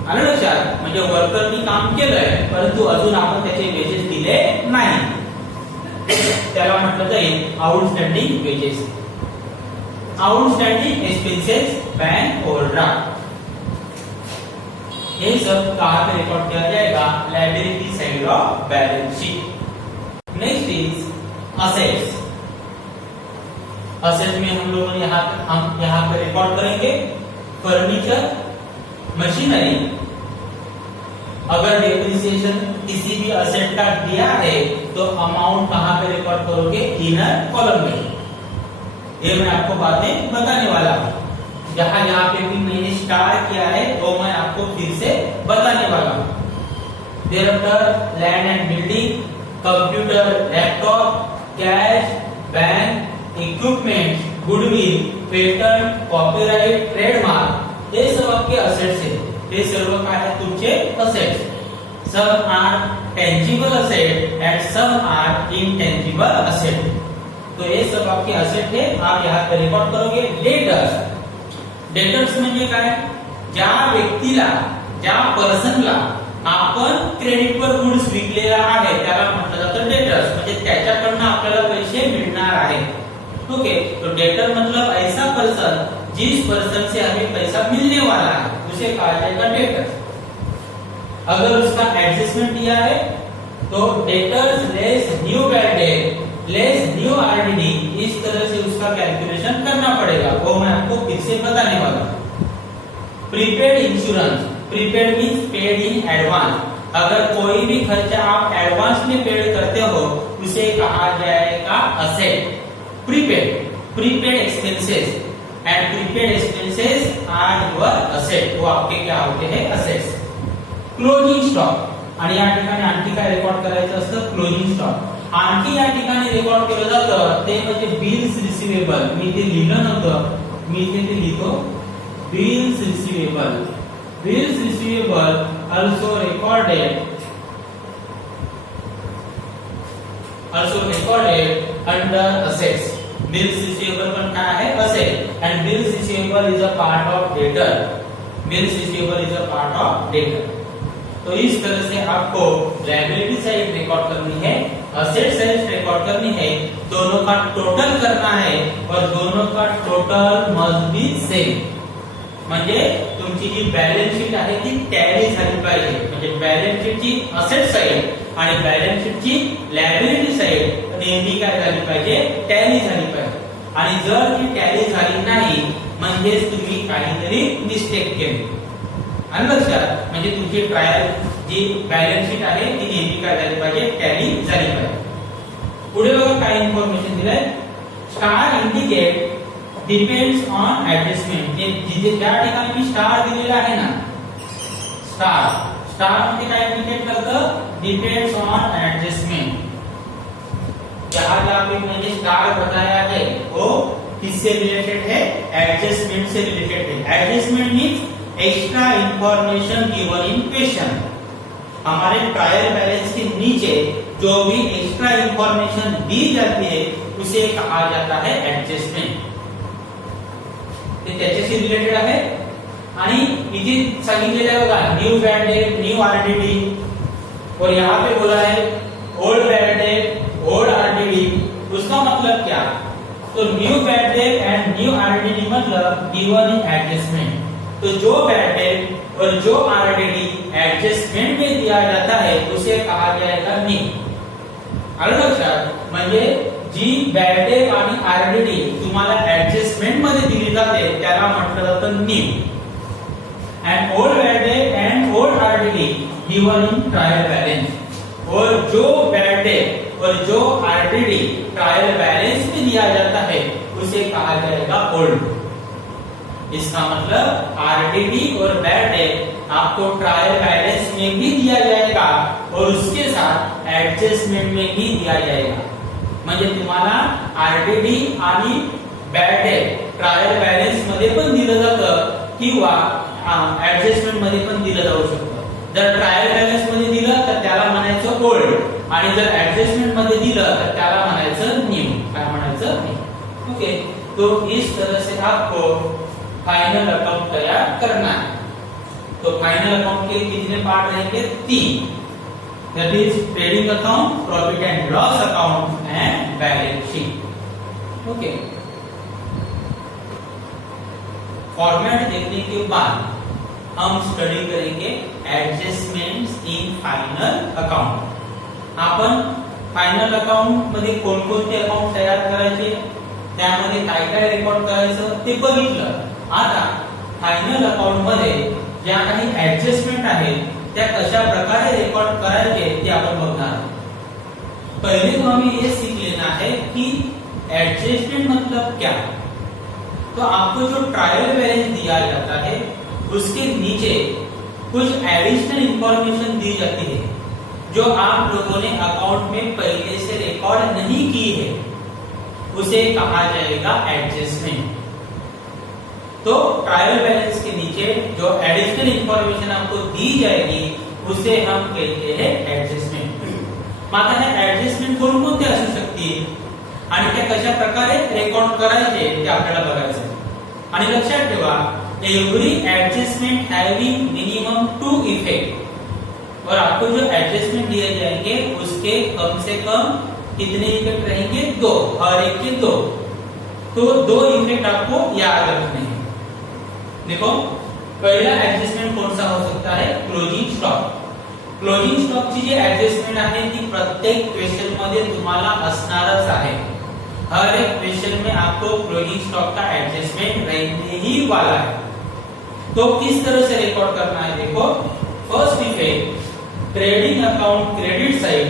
आलं लक्षात? म्हणजे वर्करनी काम केलंय परंतु अजून आपण त्याचे वेजेस दिले नाही, त्याला म्हटलं जाईल outstanding wages. Outstanding expenses, bank overdraft, ये सब कहाँ पे रिकॉर्ड किया जाएगा? Liability side of balance sheet. Next is assets. Asset में हम लोग यहाँ पे रिकॉर्ड करेंगे फर्नीचर, मशीनरी. अगर डिप्रिसिएशन किसी भी असेट का दिया है तो अमाउंट कहाँ पे रिकॉर्ड करोगे? इनर कॉलम में. ये मैं आपको बाद में बताने वाला हूँ. जहां यहाँ पे भी मैंने स्टार किया है वो मैं आपको फिर से बताने वाला हूँ। Thereafter land and building, computer, laptop, cash, bank, equipment, goodwill, patent, copyright, trademark, हे सब आपके असेट्स है। हे सर्व काय आहे तुमचे assets. Some are tangible asset and some are intangible asset. तो ये सब आपके असेट है, आप यहाँ पे रिकॉर्ड करोगे। डेटर्स म्हणजे काय? ज्या व्यक्तीला, ज्या पर्सनला आपण क्रेडिटवर गुड्स विकलेला आहे त्याला म्हटलं जातं डेटर्स, म्हणजे त्याच्याकडनं आपल्याला पैसे मिळणार आहेत। ओके, तो डेटर मतलब ऐसा पर्सन जिस पर्सन से हमें पैसा मिलने वाला है उसे कहा जाएगा डेटर। अगर उसका एडजस्टमेंट दिया है तो debtors less new bad date less new RDD, इस तरह से उसका कैलकुलेशन करना पड़ेगा, वो मैं आपको फिर से बताने वाला हूं। Prepaid insurance, prepaid means paid in advance. अगर कोई भी खर्चा आप एडवांस में पेड करते हो उसे कहा जाएगा asset. Prepaid expenses and prepaid expenses are your asset, वो आपके क्या होते हैं? असेट्स। क्लोजिंग स्टॉक, आणि या ठिकाणी आणखी काय रेकॉर्ड करायचं असतं? Closing stock. आणखी या ठिकाणी रेकॉर्ड केलं जातं ते म्हणजे बिल्स रिसिवेबल। मी ते लिहिलं नव्हतं, मी ते लिहितो bills receivable. Bills receivable also recorded under assets. Bills receivable पण काय आहे? Asset. and bills receivable is a part of debtor. Bills receivable is a part of debtor. तो इस तरह से आपको लायबिलिटी साइड रिकॉर्ड करनी है, असेट साइड रिकॉर्ड करनी है, दोनों का टोटल करना है और दोनों का टोटल मस्ट बी सेम। म्हणजे तुमची जी बॅलन्स शीट आहे ती टॅली झाली पाहिजे, म्हणजे बॅलन्स शीटची असेट साइड आणि बॅलन्स शीटची लायबिलिटी साइड नेहमी काय झाली पाहिजे? टॅली झाली पाहिजे। आणि जर ती टॅली झाली नाही म्हणजे तुम्ही काहीतरी मिस्टेक केली। आणि लक्षात, म्हणजे तुमची ट्रायल जी बॅलन्स शीट आहे ती नेहमी काय झाली पाहिजे? टॅली झाली पाहिजे। पुढे बघा काय इन्फॉर्मेशन दिलंय। Star indicate depends on adjustment. जिथे ज्या ठिकाणी मी स्टार दिलेला आहे ना, स्टार म्हणजे काय इंडिकेट करतं? Depends on adjustment. जहां पे मैंने स्टार बताया है वो किससे रिलेटेड है? एडजस्टमेंट से रिलेटेड है। Adjustment means extra information given in question. हमारे ट्रायल बैलेंस के नीचे जो भी एक्स्ट्रा इंफॉर्मेशन दी जाती है उसे कहा जाता है एडजस्टमेंट। ते त्याच्याशी रिलेटेड आहे। आणि इथे सांगितलेलं आहे बघा, new bad debt, new RDD, और यहाँ पे बोला है old bad debt, old RDD. उसका मतलब क्या? तो new bad debt and new RDD मतलब गिवन इन एडजस्टमेंट। तो जो बैड डेट और जो आरडीडी एडजस्टमेंट में दिया जाता है उसे कहा जाएगा न्यू। आलं लक्षात? म्हणजे जी बॅड डेट आणि आरडीडी तुम्हाला एडजस्टमेंट मध्ये दिली जाते त्याला म्हटलं जातं new. And old bad debt and old RDD given in trial balance. और जो बैड डेट और जो आरडीडी ट्रायल बैलेंस में दिया जाता है उसे कहा जाएगा ओल्ड। इसका मतलब आरडीडी और बैड डेट आपको ट्रायल बैलेंस में भी दिया जाएगा और उसके साथ एडजस्टमेंट में भी दिया जाएगा। म्हणजे तुम्हाला आरडीडी आणि बॅड डेट ट्रायल बैलेंस मध्ये पण दिलं जातं किंवा एडजस्टमेंट मध्ये पण दिलं जाऊ शकतं। जर ट्रायल बैलेंस मध्ये दिलं तर त्याला म्हणायचं ओल्ड आणि जर एडजस्टमेंट मध्ये दिलं तर त्याला म्हणायचं न्यू। काय म्हणायचं? न्यू। ओके, तो इस तरह से आपको फाइनल अकाउंट तैयार करना है। तो फाइनल अकाउंट के कितने पार्ट रहेंगे? 3। That is trading account, profit and loss account and balance sheet. Okay, format देखने के बाद हम स्टडी करेंगे एडजस्टमेंट्स इन फाइनल अकाउंट। आपण फाइनल अकाउंट मध्ये कोणकोणते अकाउंट तयार करायचे, त्यामध्ये काय काय रेकॉर्ड करायचं ते बघितलं। आता फाइनल अकाउंट मध्ये ज्या काही ऍडजस्टमेंट आहेत त्या कशा प्रकारे रेकॉर्ड करायचे ते आपण बघणार आहोत। पहले तो हमें ये सीख लेना है कि एडजस्टमेंट मतलब क्या। तो आपको जो ट्रायल बैलेंस दिया जाता है उसके नीचे कुछ एडिशनल इंफॉर्मेशन दी जाती है जो आप लोगों ने अकाउंट में पहले से रिकॉर्ड नहीं की है, उसे कहा जाएगा एडजस्टमेंट। तो ट्रायल बैलेंस के नीचे जो एडिशनल इंफॉर्मेशन आपको दी जाएगी उसे हम कहते हैं एडजस्टमेंट। माता है एडजस्टमेंट कोणकोणते असू शकतील आणि ते कशा प्रकारे रेकॉर्ड करायचे ते आपल्याला बघायचं आहे। आणि लक्षात ठेवा every adjustment having minimum 2 effect, और आपको जो एडजस्टमेंट दिए जाएंगे उसके कम से कम कितने इफेक्ट रहेंगे? 2, हर एक के 2। तो 2 इफेक्ट आपको याद रखने हैं। देखो पहला एडजस्टमेंट कौन सा हो सकता है? Closing stock. क्लोजिंग स्टॉक ची जी एडजस्टमेंट आहे ती प्रत्येक क्वेश्चन मध्ये तुम्हाला असणारच आहे। हर एक क्वेश्चन में आपको क्लोजिंग स्टॉक का एडजस्टमेंट रहने ही वाला है। तो किस तरह से रिकॉर्ड करना है? देखो first effect trading account credit side,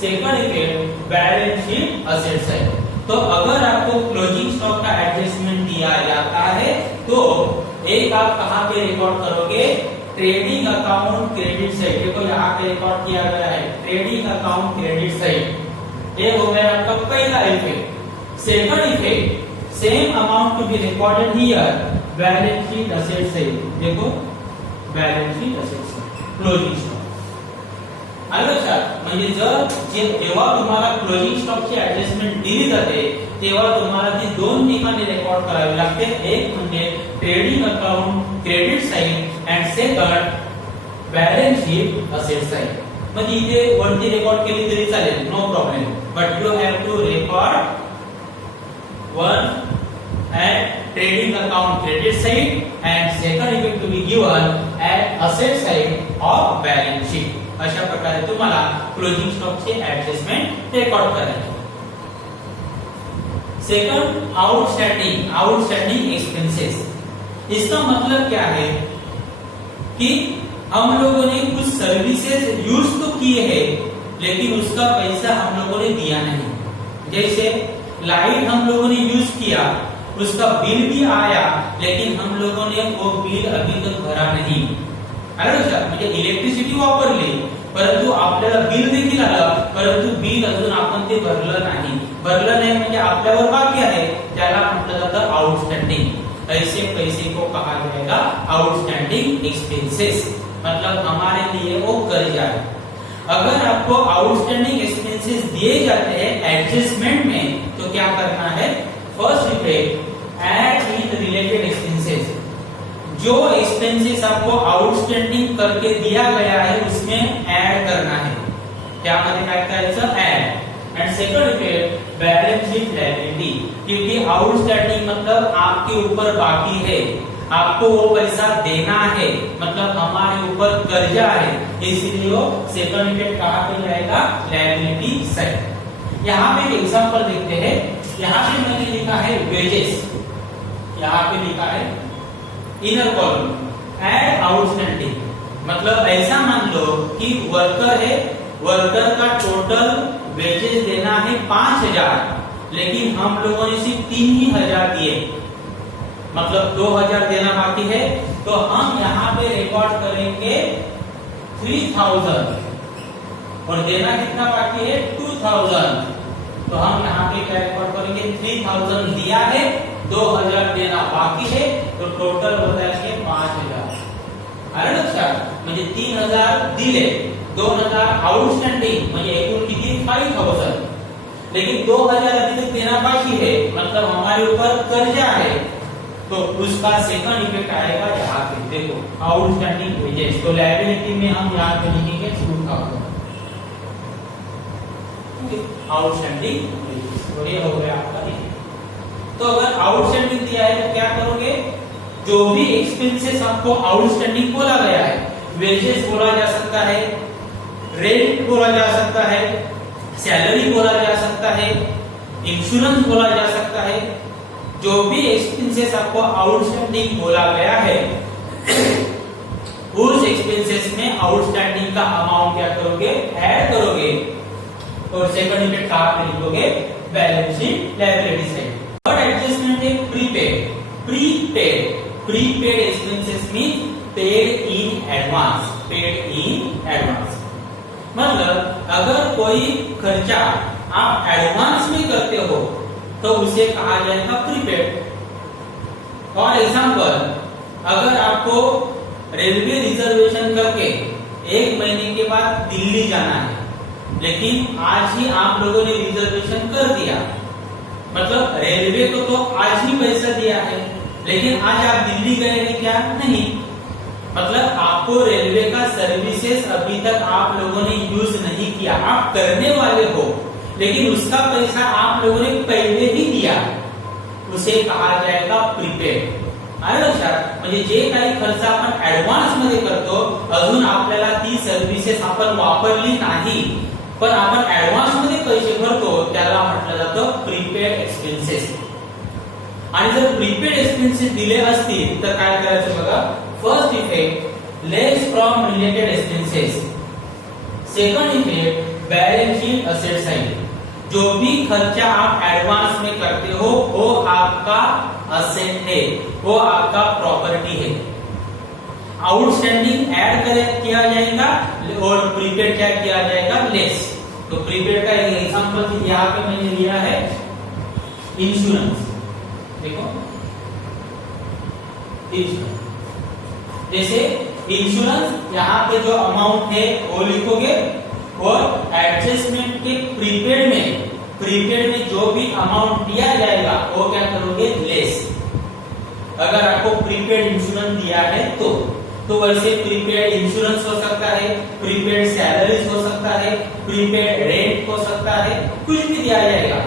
second effect balance sheet asset side. तो अगर आपको क्लोजिंग स्टॉक का एडजस्टमेंट दिया जाता है तो एक आप कहां पे रिकॉर्ड करोगे? Trading account credit side. देखो यहाँ पे रिकॉर्ड किया गया है ट्रेडिंग अकाउंट क्रेडिट साइड। ये हो गया आपका पहला effect. Second effect same amount to be recorded here balance sheet asset side. देखो balance sheet asset side closing stock. लक्षात म्हणजे जर जेव्हा तुम्हाला क्लोजिंग स्टॉकची ऍडजस्टमेंट दिली जाते तेव्हा तुम्हाला ती 2 ठिकाणी रेकॉर्ड करावी लागते। एक म्हणजे trading account credit side and second balance sheet asset side. म्हणजे इथे वरती रेकॉर्ड केली तरी चालेल, no problem, but you have to record one at trading account credit side and second effect to be given at asset side of balance sheet। अशा प्रकारे तुम्हाला closing stock चे एडजस्टमेंट रेकॉर्ड करायचे। Second outstanding expenses. इसका मतलब क्या है कि हम लोगों ने कुछ सर्विसेज यूज तो किए हैं लेकिन उसका पैसा हम लोगों ने दिया नहीं। जैसे लाइट हम लोगों ने यूज किया, उसका बिल भी आया लेकिन हम लोगों ने वो बिल अभी तक भरा नहीं। म्हणजे इलेक्ट्रिसिटी वापरली परंतु आपल्याला बिल देखील आलं परंतु बिल अजून आपण ते भरलं नाही म्हणजे आपल्यावर बाकी आहे, त्याला म्हटलं जातं आउटस्टैंडिंग। ऐसे पैसे को कहा जाएगा आउटस्टैंडिंग एक्सपेंसेस, मतलब हमारे लिए वो कर्जा है। अगर आपको आउटस्टैंडिंग एक्सपेंसेस दिए जाते हैं एडजस्टमेंट में तो क्या करना है? First effect add in related expenses. जो एक्सपेंसेस आपको आउटस्टैंडिंग करके दिया गया है उसमें ऐड करना है। क्या मध्ये काय करायचं? Add. And second effect balance sheet liability, क्योंकि आउटस्टैंडिंग मतलब आपके ऊपर बाकी है, आपको वो पैसा देना है, मतलब हमारे ऊपर कर्जा है, इसलिए वो सेकंड इफेक्ट कहां पे जाएगा? Liability side. यहाँ पे एक एग्जांपल देखते हैं। यहाँ पे मैंने लिखा है वेजेस, यहाँ पे लिखा है इनर कॉलम ऐड आउटस्टैंडिंग। मतलब ऐसा मान लो कि वर्कर है, वर्कर का टोटल वेजेस देना है 5000 लेकिन हम लोगों ने सिर्फ 3000 दिए, मतलब 2000 देना बाकी है। तो हम यहाँ पे रिकॉर्ड करेंगे 3000 और देना कितना बाकी है? 2000। तो हम यहाँ पे क्या रिकॉर्ड करेंगे? 3000 दिया है, 2000 देना बाकी है, तो टोटल हो जाएंगे 5000। आलं लक्षात? म्हणजे 3000 दिले, 2000 आउटस्टैंडिंग, म्हणजे एकूण किती? 5000, लेकिन 2000 अभी तक देना बाकी है, मतलब हमारे ऊपर कर्जा है, तो उसका सेकंड इफेक्ट आएगा यहाँ पे। देखो आउटस्टैंडिंग वेजेस, तो लायबिलिटी में हम यहाँ पे लिखेंगे 2000 आउटस्टैंडिंग वेजेस। और ये हो गया आपका। तो अगर आउटस्टैंडिंग दिया है तो क्या करोगे? जो भी एक्सपेंसेस आपको आउटस्टैंडिंग बोला गया है, वेजेस बोला जा सकता है, रेंट बोला जा सकता है, सैलरी बोला जा सकता है, इंश्योरेंस बोला जा सकता है, जो भी एक्सपेंसेस आपको आउटस्टैंडिंग बोला गया है उस एक्सपेंसेस में आउटस्टैंडिंग का अमाउंट क्या करोगे? ऐड करोगे और सेकंड इफेक्ट कहां पे लिखोगे? Balance sheet liability side. Third adjustment है prepaid. Prepaid. Prepaid expenses mean paid in advance. Paid in advance मतलब अगर कोई खर्चा आप एडवांस में करते हो तो उसे कहा जाएगा प्रीपेड. फॉर एग्जाम्पल, अगर आपको रेलवे रिजर्वेशन करके 1 महीने के बाद दिल्ली जाना है, लेकिन आज ही आप लोगों ने रिजर्वेशन कर दिया, मतलब रेलवे को तो आज ही पैसा दिया है, लेकिन आज आप दिल्ली गए हैं क्या? नहीं. मतलब आपको रेलवे का सर्विसेज अभी तक आप लोगों ने यूज नहीं किया, आप करने वाले हो, लेकिन उसका पैसा आप लोगों ने पहले ही दिया, उसे कहा जाएगा प्रीपेड. आहे लक्षात? म्हणजे जे काही खर्च आपण ऍडव्हान्स मध्ये करतो, अजून आपल्याला ती सर्व्हिसेस आपण वापरली नाही, पण आपण ऍडव्हान्स मध्ये पैसे भरतो, त्याला म्हटलं जातं प्रीपेड एक्सपेन्सेस. आणि जर प्रीपेड एक्सपेन्सेस दिले असतील तर काय करायचं बघा. First effect, less from related expenses. Second effect, balance sheet asset side. जो भी खर्चा आप एडवांस में करते हो वो आपका असेट है, वो आपका प्रॉपर्टी है. आउटस्टैंडिंग ऐड किया जाएगा और प्रीपेड क्या किया जाएगा? लेस. तो प्रीपेड का एक एग्जांपल यहाँ पे मैंने लिया है इंश्योरेंस. देखो इंश्योरेंस, जैसे इंश्योरेंस यहाँ पे जो अमाउंट है वो लिखोगे, और एडजस्टमेंट के प्रीपेड में जो भी अमाउंट दिया जाएगा वो क्या करोगे? लेस. अगर आपको प्रीपेड इंश्योरेंस दिया है तो वैसे प्रीपेड इंश्योरेंस हो सकता है, प्रीपेड सैलरीज हो सकता है, प्रीपेड रेंट हो सकता है, कुछ भी दिया जाएगा.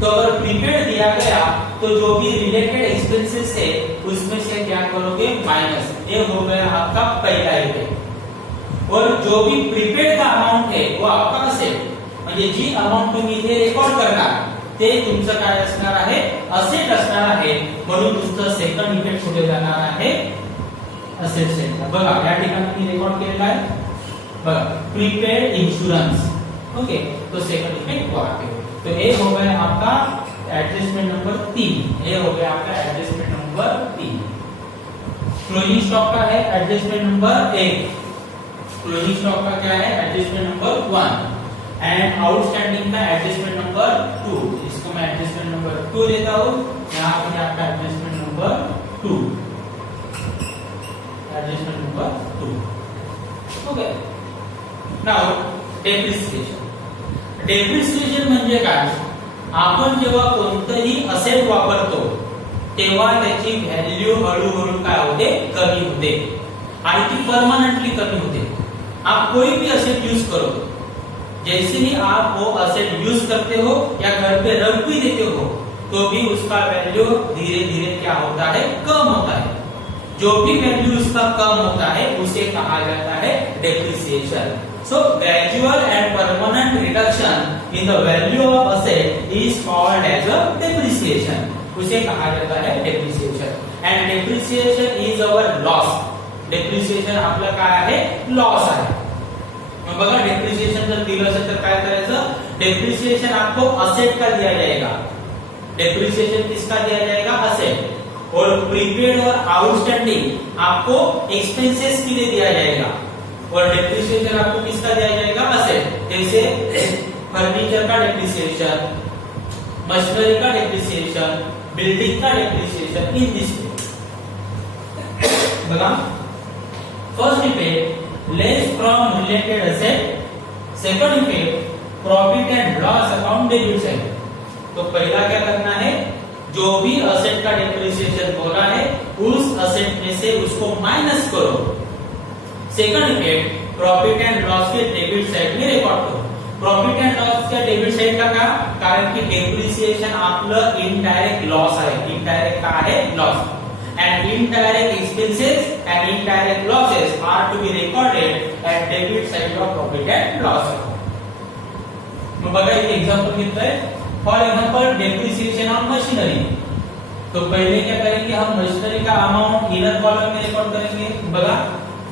तो अगर प्रीपेड दिया गया तो जो भी रिलेटेड एक्सपेंसेस है उसमें से क्या करोगे? माइनस. ये हो गया आपका पहला इफेक्ट. और जो भी प्रीपेड का अमाउंट आहे वो आपका असेट, म्हणजे जी अमाउंट तुम्ही इथे रेकॉर्ड करणार ते तुमचं काय असणार आहे? असेट असणार आहे. म्हणून तुमचं सेकंड इफेक्ट कुठे जाणार आहे? असेट साइडला. बघा या ठिकाणी मी रेकॉर्ड केलेला आहे बघा, प्रीपेड इंश्योरेंस. ओके, तो सेकंड इफेक्ट वहां पे. तो ये हो गया आपका एडजस्टमेंट नंबर 3. ये हो गया आपका एडजस्टमेंट नंबर 3. क्लोजिंग स्टॉक का है एडजस्टमेंट नंबर 1. क्लोजिंग स्टॉक का क्या है? Adjustment number 1. एंड आउटस्टैंडिंग का एडजस्टमेंट नंबर 2. इसको मैं एडजस्टमेंट नंबर 2 देता हूं. यहाँ पे आपका adjustment number 2. Adjustment number 2. Okay. Now depreciation. Depreciation म्हणजे काय? आपण जेव्हा कोणतंही असेट वापरतो तेव्हा त्याची व्हॅल्यू हळूहळू काय होते? कमी होते, आणि ती परमानेंटली कमी होते. आप कोई भी असेट यूज करो, जैसे ही आप वो असेट यूज करते हो या घर पे रख भी देते हो, तो भी उसका वैल्यू धीरे धीरे क्या होता है? कम होता है. जो भी वैल्यू उसका कम होता है उसे कहा जाता है depreciation. So gradual and permanent reduction in the value of asset is called as a depreciation. उसे कहा जाता है depreciation. And depreciation is our loss. Depreciation आपला काय आहे? लॉस आहे. मग बघा depreciation जर दिलं असेल तर काय करायचं? depreciation आपको asset का दिया जाएगा. depreciation किसका दिया जाएगा? asset. और प्रीपेड और आउटस्टैंडिंग आपको एक्सपेंसेस के लिए दिया जाएगा, और डेप्रिसिएशन आपको किसका दिया जाएगा? असेट. जैसे फर्नीचर का डेप्रिसिएशन, मशीनरी का डेप्रिसिएशन, बिल्डिंग का डेप्रिसिएशन. इन दिस बघा, first effect less from related asset. Second effect profit and loss account debit side. तो पहला क्या करना है? जो भी असेट का डेप्रिसिएशन बोला है उस असेट में से उसको माइनस करो. Second effect profit and loss के डेबिट साइड में रेकॉर्ड करो. प्रॉफिट एंड लॉस के डेबिट साइड का का? कारण की डेप्रिसिएशन आपलं इनडायरेक्ट लॉस आहे. इनडायरेक्ट का आहे? Loss. And indirect expenses and indirect losses are to be recorded at debit side of profit and loss. मग बघा इथे एग्जांपल घेतलंय. For example depreciation on machinery. तो पहले क्या करेंगे? हम मशीनरी का अमाउंट इनर कॉलम में रिकॉर्ड करेंगे. बघा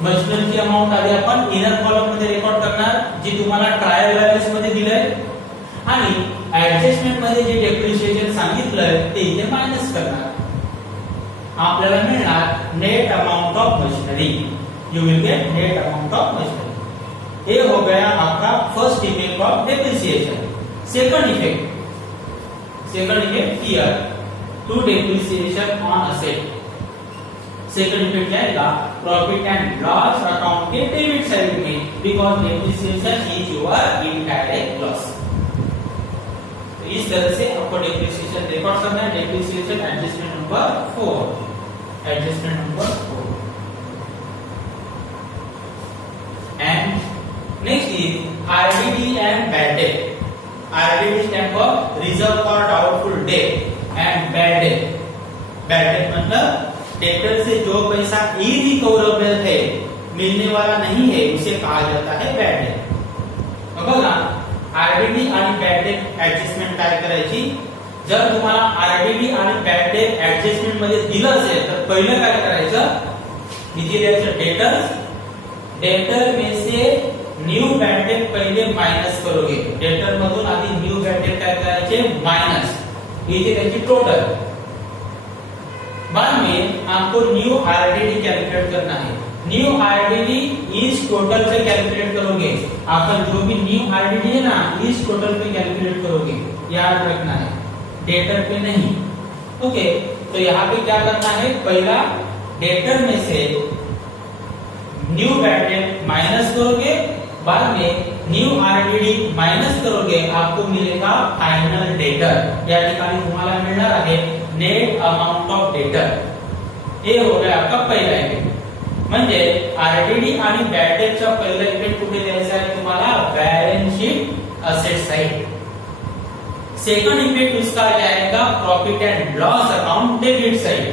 मशीनरीची अमाउंट आधी आपण इनर कॉलम मध्ये रेकॉर्ड करणार, जी तुम्हाला ट्रायल बॅलन्स मध्ये दिलंय, आणि ऍडजस्टमेंट मध्ये जे डेप्रिसिएशन सांगितलंय ते इथे मायनस करणार. आपल्याला मिळणार net amount of machinery. You will get net amount of machinery. ये हो गया आपका first effect of depreciation. Second effect here to depreciation on asset. Second effect क्या आएगा? प्रॉफिट एंड लॉस अकाउंट के डेबिट साइड में, because depreciation is your indirect loss. तो इस तरह से आपको डेप्रिसिएशन रिकॉर्ड करना है. Depreciation adjustment number 4. Adjustment number 4. And next is RDD and bad date. RDD stand for reserve for doubtful debt and bad debt. Bad debt मतलब debtor से जो पैसा इरिकवरेबल है, मिलने वाला नहीं है, उसे कहा जाता है बैड डेट. बघा आरडीडी आणि बॅड डेट ऍडजस्टमेंट काय करायची. जर तुम्हाला आरडीडी आणि बॅड डेट ऍडजस्टमेंट मध्ये दिलं असेल तर पहिलं काय करायचं, किती द्यायचं डेटर में से न्यू बॅड डेट पहिले माइनस करोगे. डेटर मधून आधी न्यू बॅड डेट काय करायचे माइनस, इथे त्याची टोटल. बाद में आपको न्यू आरडीडी कैलकुलेट करना है. न्यू आरडीडी इस टोटल पे कैलकुलेट करोगे. आपका जो भी न्यू आरडीडी है ना, इस टोटल पे कैलकुलेट करोगे. याद रखना है, डेटर पे नहीं. ओके, तो यहाँ पे क्या करना है, पहला डेटर में से न्यू बैड डेट माइनस करोगे, बाद में न्यू आरडीडी माइनस करोगे, आपको मिलेगा फाइनल डेटर. या ठिकाणी तुम्हाला मिळणार आहे नेट अमाउंट ऑफ डेटर. हे हो गया आपका पहिला इफेक्ट. म्हणजे आरडीडी आणि बॅड डेटचा पहिला इफेक्ट कुठे द्यायचा आहे तुम्हाला, balance sheet asset side. Second effect इसका जाएगा profit and loss account debit side.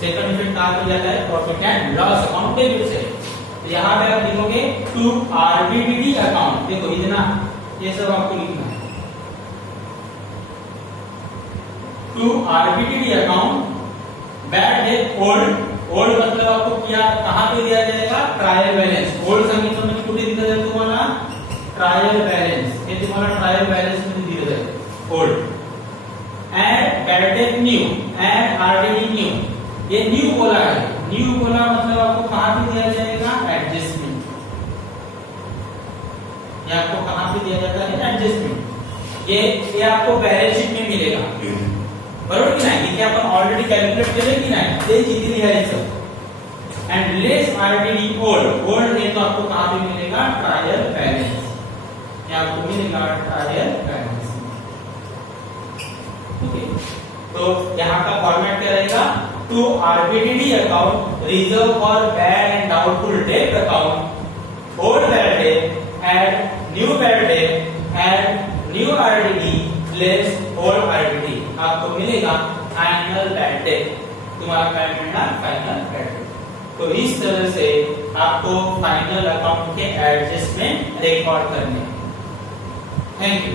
Second effect कहां पे जाता है, profit and loss account debit side. यहाँ पे आप लिखोगे टू आरबीडीडी अकाउंट. देखो इतना ये सब आपको लिखना है. To RBDD account bad debt old. Old मतलब आपको क्या कहां पे दिया जाएगा, ट्रायल बैलेंस. ओल्ड सांगितलं म्हणजे कुठे दिलं जाईल तुम्हाला, ट्रायल बैलेंस. हे तुम्हाला ट्रायल बैलेंस मध्ये दिलं जाईल old. And bad debt new and RDD new. ये न्यू बोला है. न्यू बोला मतलब आपको कहां पे दिया जाएगा, एडजस्टमेंट. ये आपको कहां पे दिया जाता है, एडजस्टमेंट. ये आपको बैलेंस शीट में मिलेगा, बरोबर की नाही. इथे आपण ऑलरेडी कॅल्क्युलेट केले की नाही, ते इथे लिहायचं. एंड लेस आरडीडी ओल्ड ये तो आपको कहां पे मिलेगा, ट्रायल बैलेंस. ये आपको मिलेगा ट्रायल बैलेंस. ओके, तो यहाँ का फॉर्मेट क्या रहेगा, to RBDD account reserve for bad and doubtful debt account old bad debt and new bad debt and new RDD less old RDD. आपको मिलेगा फाइनल बैड डेट. तुम्हारा क्या मिलना, फाइनल बैड डेट. तो इस तरह से आपको फाइनल अकाउंट के एडजस्टमेंट रिकॉर्ड करने. Thank you.